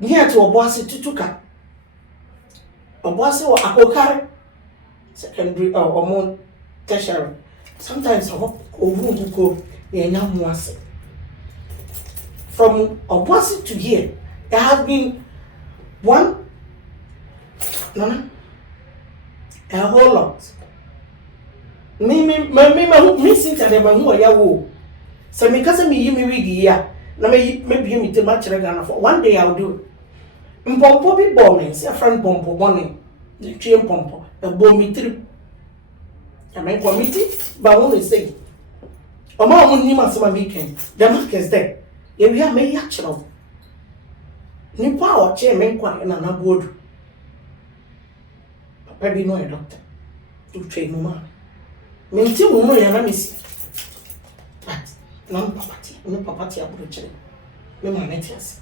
Near to a bossy tutuka. A bossy or apocari. Secondary or more tertiary. Sometimes I hope over to go near Namuasi. From a bossy to here, there have been one, Nana, a whole lot. Me since I never knew a yawo. So, because of me, wiggy, yeah. Maybe me too much regard for 1 day I'll do it. Mpompo be bombing, say a friend pompo bonnie, the chain pompo, a bomb me through. I make committee, but only say, O mamma must have weekend, the mark is there. If we have made actual. Ni power chairman quite in an aboard. Papa be no a doctor to train woman. Maintain woman and miss. But no property, no property approaching. Me managers.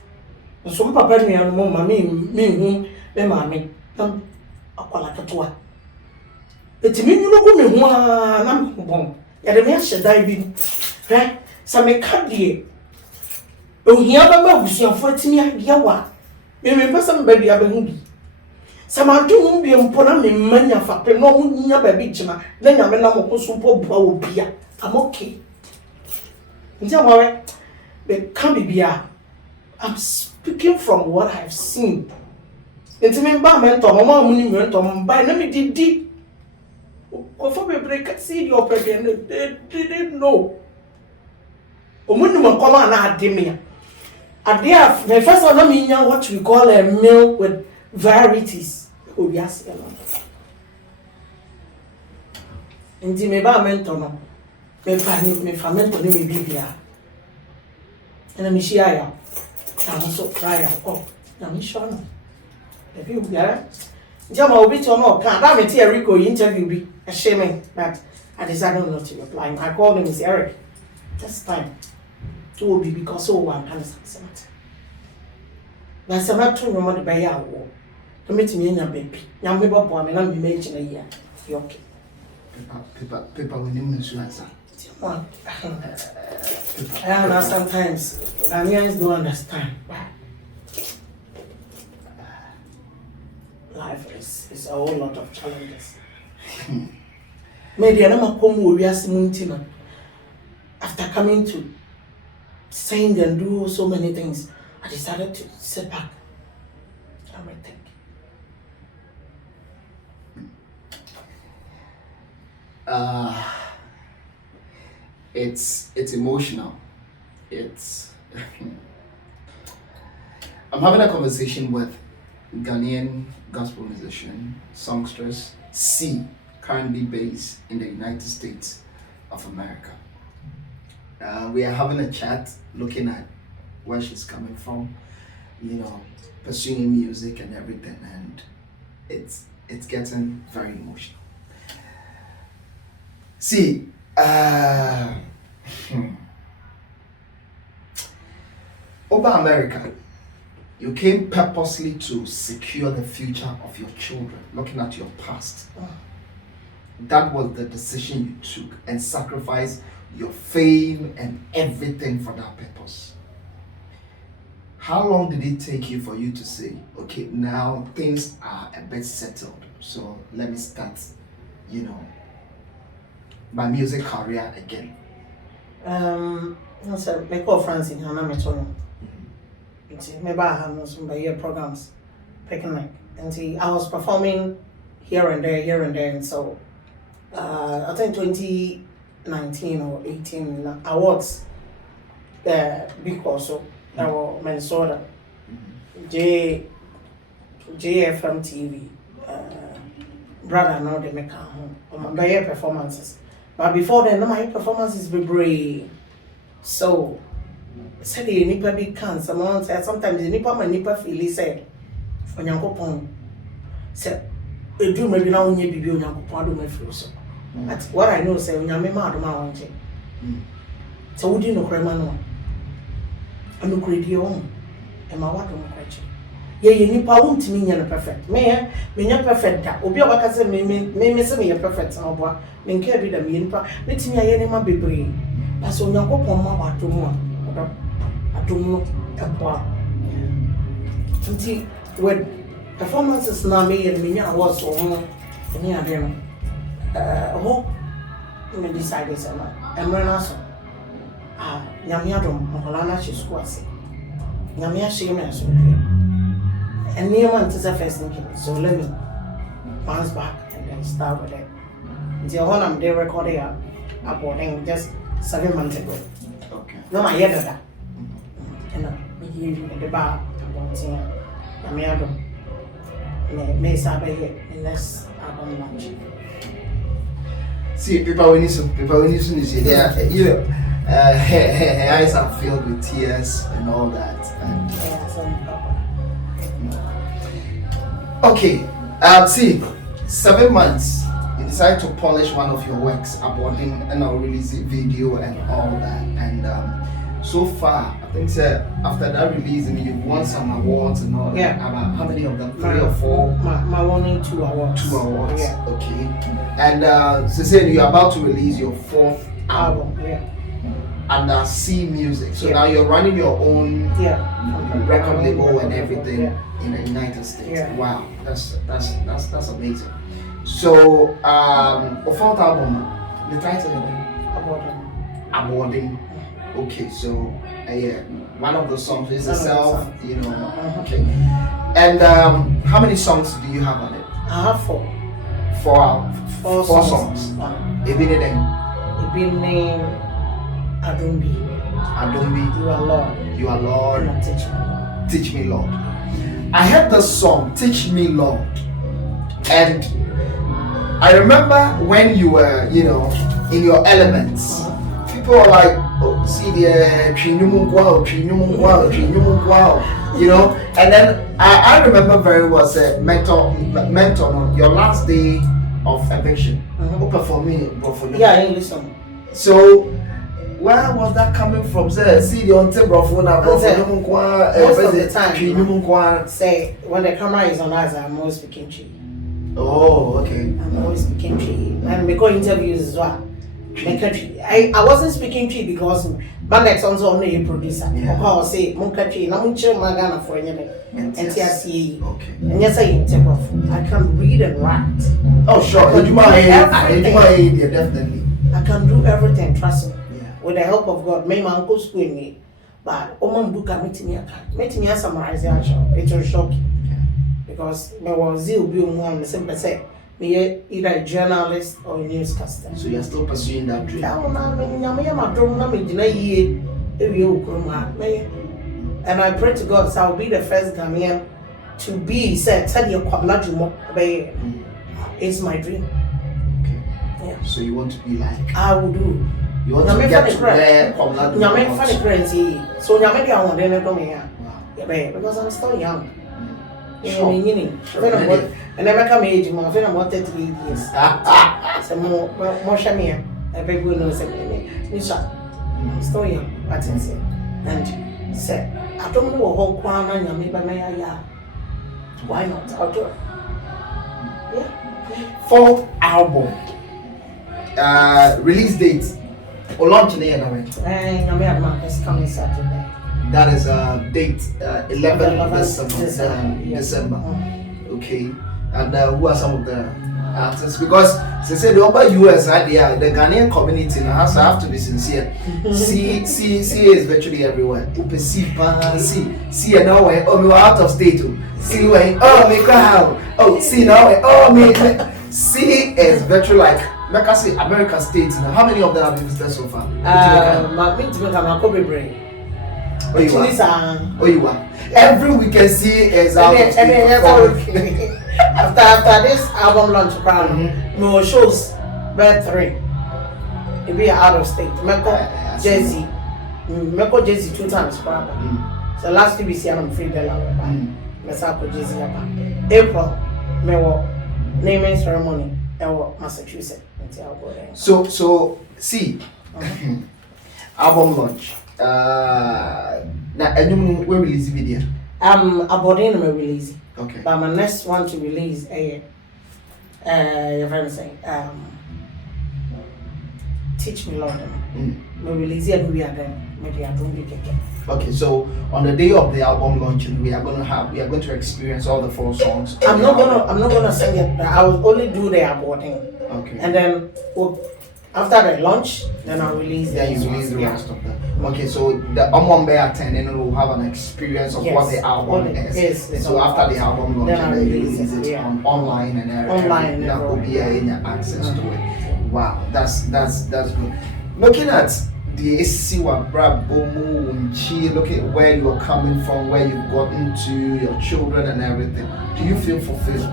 So papa me and mama me whom me mammy, a qualacatoa. It's me no go me one, I'm born. Yet a man should die be. Some a candy. Oh, here I was your 14 yawa. Me some baby abehubi. Some do whom be upon me mania for no baby jima, then I'm a number of super blow beer. I'm okay. Don't worry, but can't be I'm speaking from what I've seen. Into me, Barman, Tom, monument, Tom, by me did. Or for me, break see your pregnant, they didn't know. When you come on, I did Adia, the first one, I mean, what we call a meal with varieties. Oh, yes, and me barmentono, me famento, me bibia. And I'm shy. I'm so cry. Oh, I'm sure. If you are, Jama will be to no, can't have a Rico interview be a shame, but I decided not to reply. I called him Miss Eric. This time. To be because so one can say. That's a matter of money by our war. To meet me in a baby. Now, maybe I'm not making a year. You're okay. People will need to answer. I know sometimes Ghanaians don't understand. Life is a whole lot of challenges. Maybe I'm not coming after coming to sing and do so many things, I decided to sit back and rethink. It's emotional. It's I'm having a conversation with Ghanaian gospel musician, songstress C, currently based in the United States of America. We are having a chat, looking at where she's coming from, pursuing music and everything, and it's getting very emotional. See, over America, you came purposely to secure the future of your children, looking at your past. That was the decision you took, and sacrificed your fame and everything for that purpose. How long did it take you for you to say, okay, now things are a bit settled, so let me start, my music career again? So my call friends in Hana Metono. Maybe I have some year programs, picnic, and see I was performing here and there, and so I think 2019 or 18 awards, big also, our Minnesota, JFM TV, brother no they make home my performances. But before then, no my performances be brave. So said the nipa be can someone said sometimes the nipa feel said onyankopon said do maybe now onye bibi onyankopon do me feel so. That's what I know say onyame ma do ma wonche. So would you know crema no? Anu kredi o e ma wa do mo kwachi. Ye nipa wontimi nya no perfect. Me nya perfect da. Obi obaka say me say me perfect na obo. Me nka bi da me nipa. Me timi aye ne ma bebre. Paso onyankopon ma wa do mo. Adomo epoa. Nti with performances na me and me nya awards so ho. Ni ade no. Me decide say na. Emre na so. Nyame adom mokola na chi school ase. Nyame ahye me aso. And near one is a first thing. So let me bounce back and then start with it. The one I'm there recording about just 7 months ago. Okay. No, my head of that. And me here at the bar about saying, I'm here. May Saturday here unless I'm lunch. See, people when you see there, you know, her eyes are filled with tears and all that. And Yeah, some problem. okay, see, 7 months, you decide to polish one of your works, uploading and release a video and all that. And so far, I think after that release, you've won some awards and all Yeah. that. About how many of them? 3 or 4? My winning 2 awards. 2 awards. Yeah. Okay. And so say you're about to release your 4th album Yeah. under C Music. So Yeah. now you're running your own Yeah. record label and everything Yeah. in the United States. Yeah. Wow, that's amazing. So a 4th album, the title again? About them. Aboarding. Okay, so yeah, one of the songs is One of the itself, songs. you know. Okay. And how many songs do you have on it? I have 4. 4 songs. Ebinedeng, Name Adumbi. Adombi, You are Lord. You Are Lord, And teach me. Teach Me Lord. I heard the song Teach Me Lord, and I remember when you were, you know, in your elements. People were like, oh, see the you know, and then I remember very well said mentor no, your last day of eviction. Performing for you. Yeah, I listen. So where was that coming from? Say, see the on table for now. Most of the time, say when the camera is on us, I'm always speaking Chi. Oh, okay. I'm always speaking Chi. And we go interviews as well. I wasn't speaking Chi because Bandex also only a producer. Yeah. Or say Munkachi, Namunche Magana for anything. NTSC. Okay. And yes, I can read and write. Oh, sure. Yeah, definitely. I can do everything, trust me. Yeah. With the help of God, my uncle school me. But Oman Buka meeting me summarize the actual. It will shock you. Because there was zeal being one, the simple say, me either a journalist or a newscaster. So you're still pursuing that dream? And I pray to God, so I'll be the first Ghanaian to be said, it's my dream. Okay. Yeah. So you want to be like? I will do. You want to get to where Kwabena Nyame funny currency. So Nyame dey awon dey no me ya. Wow. Because I'm still young. Sure. And I make my age, I'm 33 years. So more shame I beg you no say me. I'm still young, but I say. And say I don't know how kwana Nyame ba me ya. Why not? I'll do it. Yeah. 4th album. Release date. Or launch in the end of it. Nyame adma is coming Saturday. That is date 11th December. Okay. And who are some of the artists? Because they say the upper US idea, the Ghanaian community now has to have to be sincere. See is virtually everywhere. See and now oh we are out of state. See when oh me cry. Oh see now oh me see is virtually like I say American states now. How many of them have you visited so far? Oh, you are. Every weekend see is out of state. after this album launch, no shows, but 3. It be out of state. Meko Jay-Z. Meko Jay-Z 2 times, probably. So last year we see I'm free Bella. Mesako Jay-Z. April, me wo naming ceremony. Massachusetts. So see, album launch. Now, and we release video. Aberdeen me release. Okay. But my next one to release your friend say Teach Me Lord. Me release it we are then. Maybe I don't get it. Okay, so on the day of the album launching, we are going to experience all the 4 songs. I'm not gonna sing it. I will only do the Aberdeen. Okay. And then after the launch, then I'll release. Then you release the rest of them. Okay, so the Omwambe attending will have an experience of what the album is. Yes, so after the album launch, then you release it online and everything. Online, that will be any access to it. Wow, that's good. Looking at the Siwa Brabomu Unchi, look at where you are coming from, where you've gotten to, your children and everything. Do you feel fulfilled?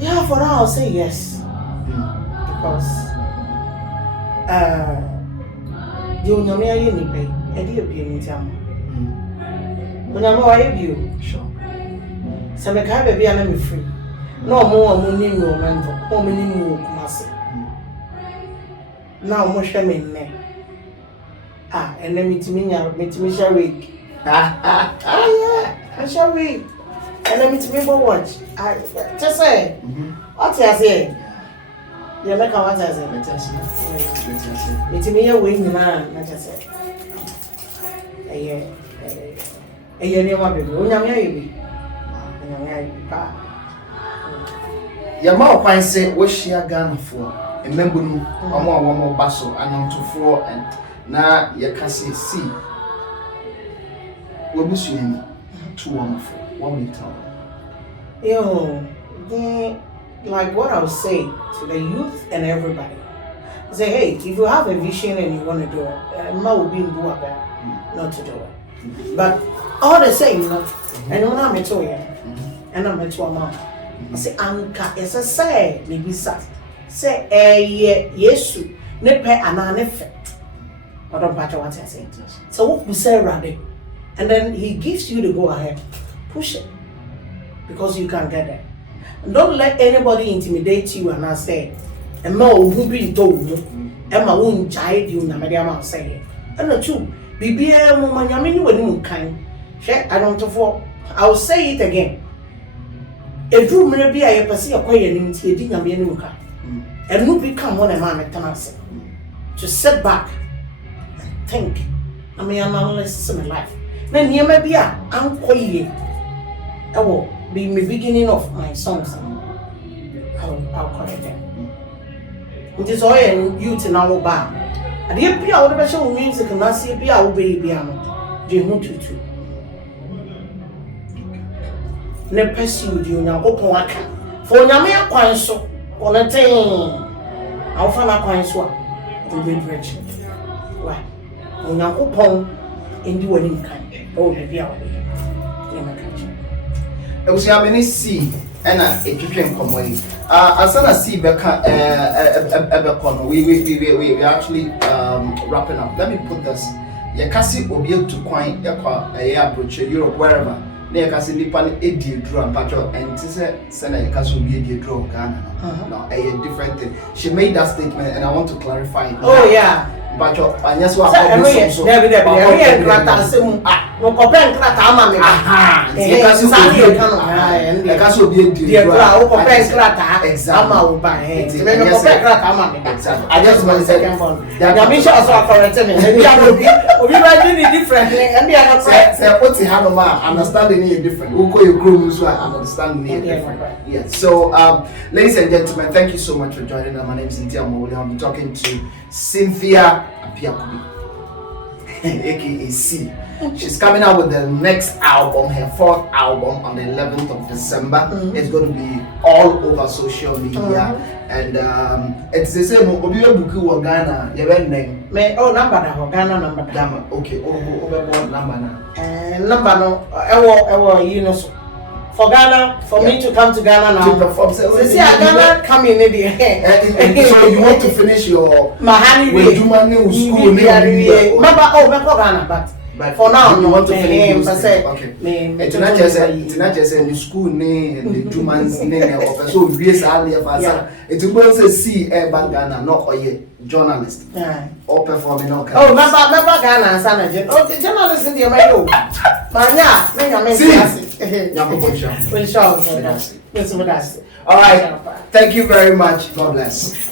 Yeah, for now I'll say yes. Because the Unyamia Unipe, Eddie Pianitam. Unyama you. Sure. So make I be an free. No more money, no mentor, no many more massive. Now, much them in there. And then meet me shall week. I shall week. And then meet me for watch. I just say, what I say. You make what I say. Meet me a wing man, I just say. A year near my baby. Unyamia. Your mouth can say, what she are gone for. Remember, one more bustle and to 4 and now you can see. What was you in 2 1 4? 1 minute. Like what I would say to the youth and everybody. Say, hey, if you have a vision and you want to do it, ma will be in not to do it. But all the same, and when I'm a toy, and I'm a mom. I say, Anka, it's a say, maybe sad. Say, yes, ne pay an effect. I don't matter what I say. So what we say, Raddy, and then he gives you the go ahead, push it, because you can get it. And don't let anybody intimidate you and I say, and no, who be told, and my own child, you know, Madame say, and the two, be a woman, I mean, you kind. I don't know. I'll say it again. A true may be a person acquired in Tiding and Benuka. And who become one a man at Tanasi to sit back and think. I mean, I'm not listening to my life. Then you may be a uncle. I will be the beginning of my songs. I'll call it them. It is all youth in our bar. And the appeal of the special music and I see a beer baby. Do you want to? Ne pursue you now open waka. For Yamia Quanso. On a thing, I'll find a coin swap to be rich. Why? When I go home and do any kind, oh, the beer. I was how many see and a kitchen common. As soon as see Becca, we actually wrapping up. Let me put this. Yakasi will be able to coin a approach Europe, wherever. They can see Nippon a drum patro and Senna Castle be a drum Ghana. No, a different thing. She made that statement and I want to clarify it. Oh, yeah. But I just want to So, ladies and gentlemen, thank you so much for joining us. My name is Cynthia Mowoli. I'll be talking to Cynthia Apiakubi, aka C. She's coming out with the next album, her 4th album, on the 11th of December. It's going to be all over social media, and it's the same. Obiwe Buku wa Ghana. Your name? Me number Ghana number. Okay. Number na. Number no. Ewo you know so. for Ghana, for me to come to Ghana now. To perform. So see, Ghana come in the So you want to finish your Mahani with Jumani school? Remember, Ghana, but for now, you want to finish I said, okay. It's not just in the school name, the Juman's name, so we are here. It will say see Ghana, not journalist. Or performing. Oh, remember Ghana and Sana. Okay, journalist in the America. All right. Thank you very much. God bless.